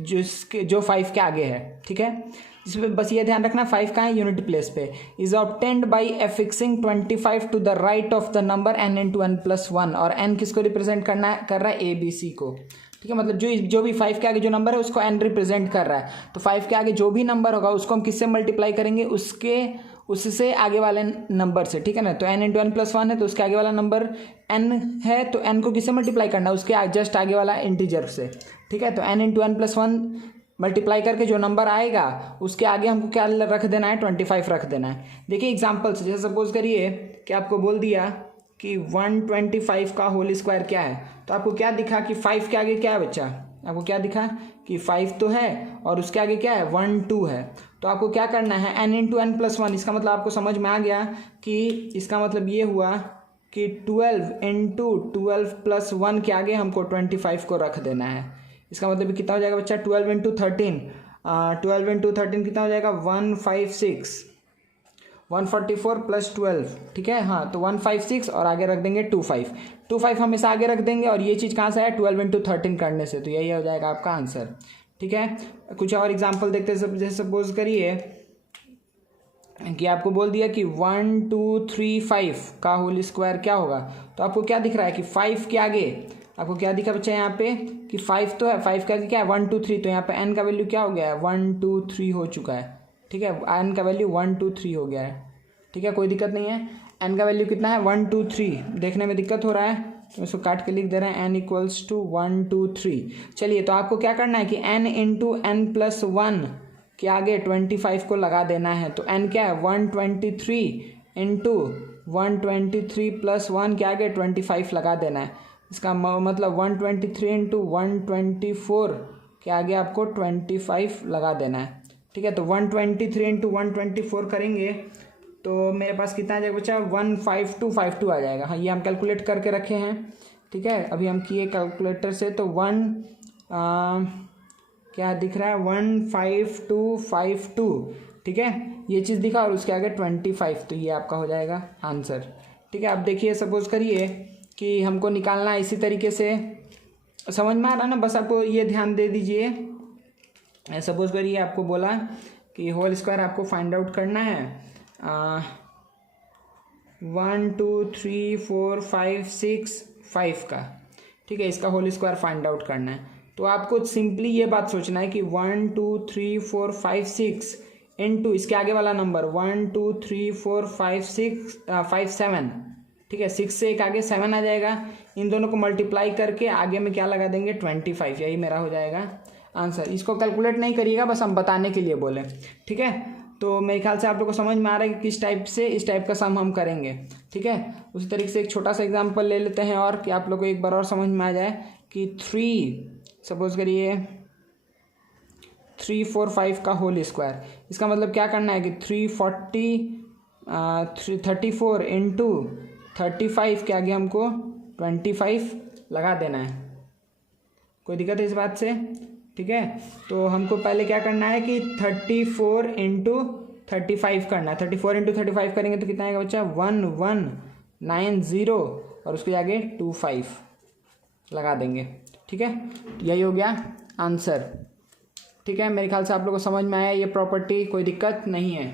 जो 5 के आगे है। ठीक है, इसमें बस ये ध्यान रखना 5 कहाँ है यूनिट प्लेस पे। Is obtained by affixing 25 to the right of the number n × n+1, और n किसको रिप्रेजेंट कर रहा है ABC को। ठीक है, मतलब जो भी 5 के आगे जो नंबर है उसको n रिप्रेजेंट कर रहा है, तो 5 के आगे जो भी नंबर होगा उसको हम किससे मल्टीप्लाई करेंगे, उससे आगे वाले नंबर से। ठीक है ना, तो n × n+1 है तो उसके आगे वाला नंबर n है, तो n को किससे मल्टीप्लाई करना है, उसके जस्ट आगे वाला इंटीजर से। ठीक है, तो n × n+1 मल्टीप्लाई करके जो नंबर आएगा उसके आगे हमको क्या रख देना है, 25 रख देना है। देखिए एग्जाम्पल से, जैसे सपोज करिए कि आपको बोल दिया कि 125 का होल स्क्वायर क्या है, तो आपको क्या दिखा कि 5 के आगे क्या है बच्चा, आपको क्या दिखा कि 5 तो है और उसके आगे क्या है 1 2 है। तो आपको क्या करना है n इंटू एन प्लस 1। इसका मतलब आपको समझ में आ गया कि इसका मतलब ये हुआ कि 12 इंटू 12 प्लस 1 के आगे हमको 25 को रख देना है। इसका मतलब कितना हो जाएगा बच्चा, 12 इंटू 13, 12 इंटू 13 कितना हो जाएगा 156, 144 प्लस 12, ठीक है। हाँ तो 156 और आगे रख देंगे 25 हमेशा आगे रख देंगे, और ये चीज़ कहाँ से है 12 इंटू 13 करने से, तो यही हो जाएगा आपका आंसर, ठीक है। कुछ और एग्जांपल देखते हैं। जैसे सपोज करिए कि आपको बोल दिया कि 1 2 3 5 का होल स्क्वायर क्या होगा, तो आपको क्या दिख रहा है कि 5 के आगे आपको क्या दिखा बच्चा यहाँ पे कि 5 तो है, 5 के आगे क्या है 1 2 3, तो यहाँ पे n का वैल्यू क्या हो गया है 1 2 3 हो चुका है, ठीक है। n का वैल्यू 1 2 3 हो गया है, ठीक है, कोई दिक्कत नहीं है। n का वैल्यू कितना है 1 2 3, देखने में दिक्कत हो रहा है तो इसको काट के लिख दे रहे हैं n इक्वल्स टू 1 2 3। चलिए तो आपको क्या करना है कि n इंटू एन प्लस 1 के आगे 25 को लगा देना है। तो n क्या है 123 इंटू 123 प्लस 1 के आगे 25 लगा देना है। इसका मतलब 123 इंटू 124 के आगे आपको 25 लगा देना है, ठीक है। तो 123 इंटू 124 करेंगे तो मेरे पास कितना आ जाएगा बच्चा 15252 आ जाएगा। हाँ ये हम कैलकुलेट करके रखे हैं, ठीक है, अभी हम किए कैलकुलेटर से। तो क्या दिख रहा है 15252, ठीक है, ये चीज़ दिखा और उसके आगे 25, तो ये आपका हो जाएगा आंसर, ठीक है। अब देखिए सपोज करिए कि हमको निकालना है इसी तरीके से, समझ में आ रहा है ना, बस आपको ये ध्यान दे दीजिए। सपोज करिए आपको बोला कि होल स्क्वायर आपको फाइंड आउट करना है 1 2 3 4 5 6 5 का, ठीक है, इसका होल स्क्वायर फाइंड आउट करना है। तो आपको सिंपली ये बात सोचना है कि 1 2 3 4 5 6 इंटू इसके आगे वाला नंबर 1 2 3 4 5 6 5 7, ठीक है, 6 से एक आगे 7 आ जाएगा। इन दोनों को मल्टीप्लाई करके आगे में क्या लगा देंगे 25, यही मेरा हो जाएगा आंसर। इसको कैलकुलेट नहीं करिएगा, बस हम बताने के लिए बोले, ठीक है। तो मेरे ख्याल से आप लोग को समझ में आ रहा है कि किस टाइप से इस टाइप का सम हम करेंगे, ठीक है। उसी तरीके से एक छोटा सा एग्जांपल ले लेते हैं और कि आप लोग को एक बार और समझ में आ जाए कि 3 सपोज करिए 345 का होल स्क्वायर, इसका मतलब क्या करना है कि 34 इंटू 35 के आगे हमको 25 लगा देना है। कोई दिक्कत है इस बात से, ठीक है। तो हमको पहले क्या करना है कि 34 इंटू 35 करना है। 34 इंटू 35 करेंगे तो कितना आएगा बच्चा 1190 और उसके आगे 25 लगा देंगे, ठीक है। यही हो गया आंसर, ठीक है। मेरे ख्याल से आप लोगों को समझ में आया ये प्रॉपर्टी, कोई दिक्कत नहीं है।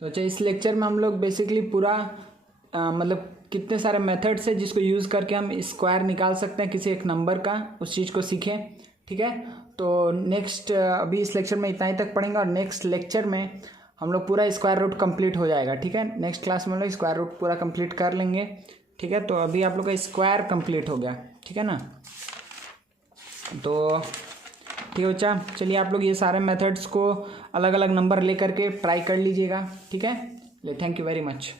तो अच्छा इस लेक्चर में हम लोग बेसिकली पूरा मतलब कितने सारे मेथड्स है जिसको यूज़ करके हम स्क्वायर निकाल सकते हैं किसी एक नंबर का, उस चीज़ को सीखें, ठीक है। तो नेक्स्ट अभी इस लेक्चर में इतना ही तक पढ़ेंगे और नेक्स्ट लेक्चर में हम लोग पूरा स्क्वायर रूट कंप्लीट हो जाएगा, ठीक है। नेक्स्ट क्लास में हम लोग स्क्वायर रूट पूरा कंप्लीट कर लेंगे, ठीक है। तो अभी आप लोग का स्क्वायर कंप्लीट हो गया, ठीक है ना। तो ठीक है बच्चा, चलिए आप लोग ये सारे मेथड्स को अलग अलग नंबर ले करके ट्राई कर लीजिएगा, ठीक है। Thank you very much.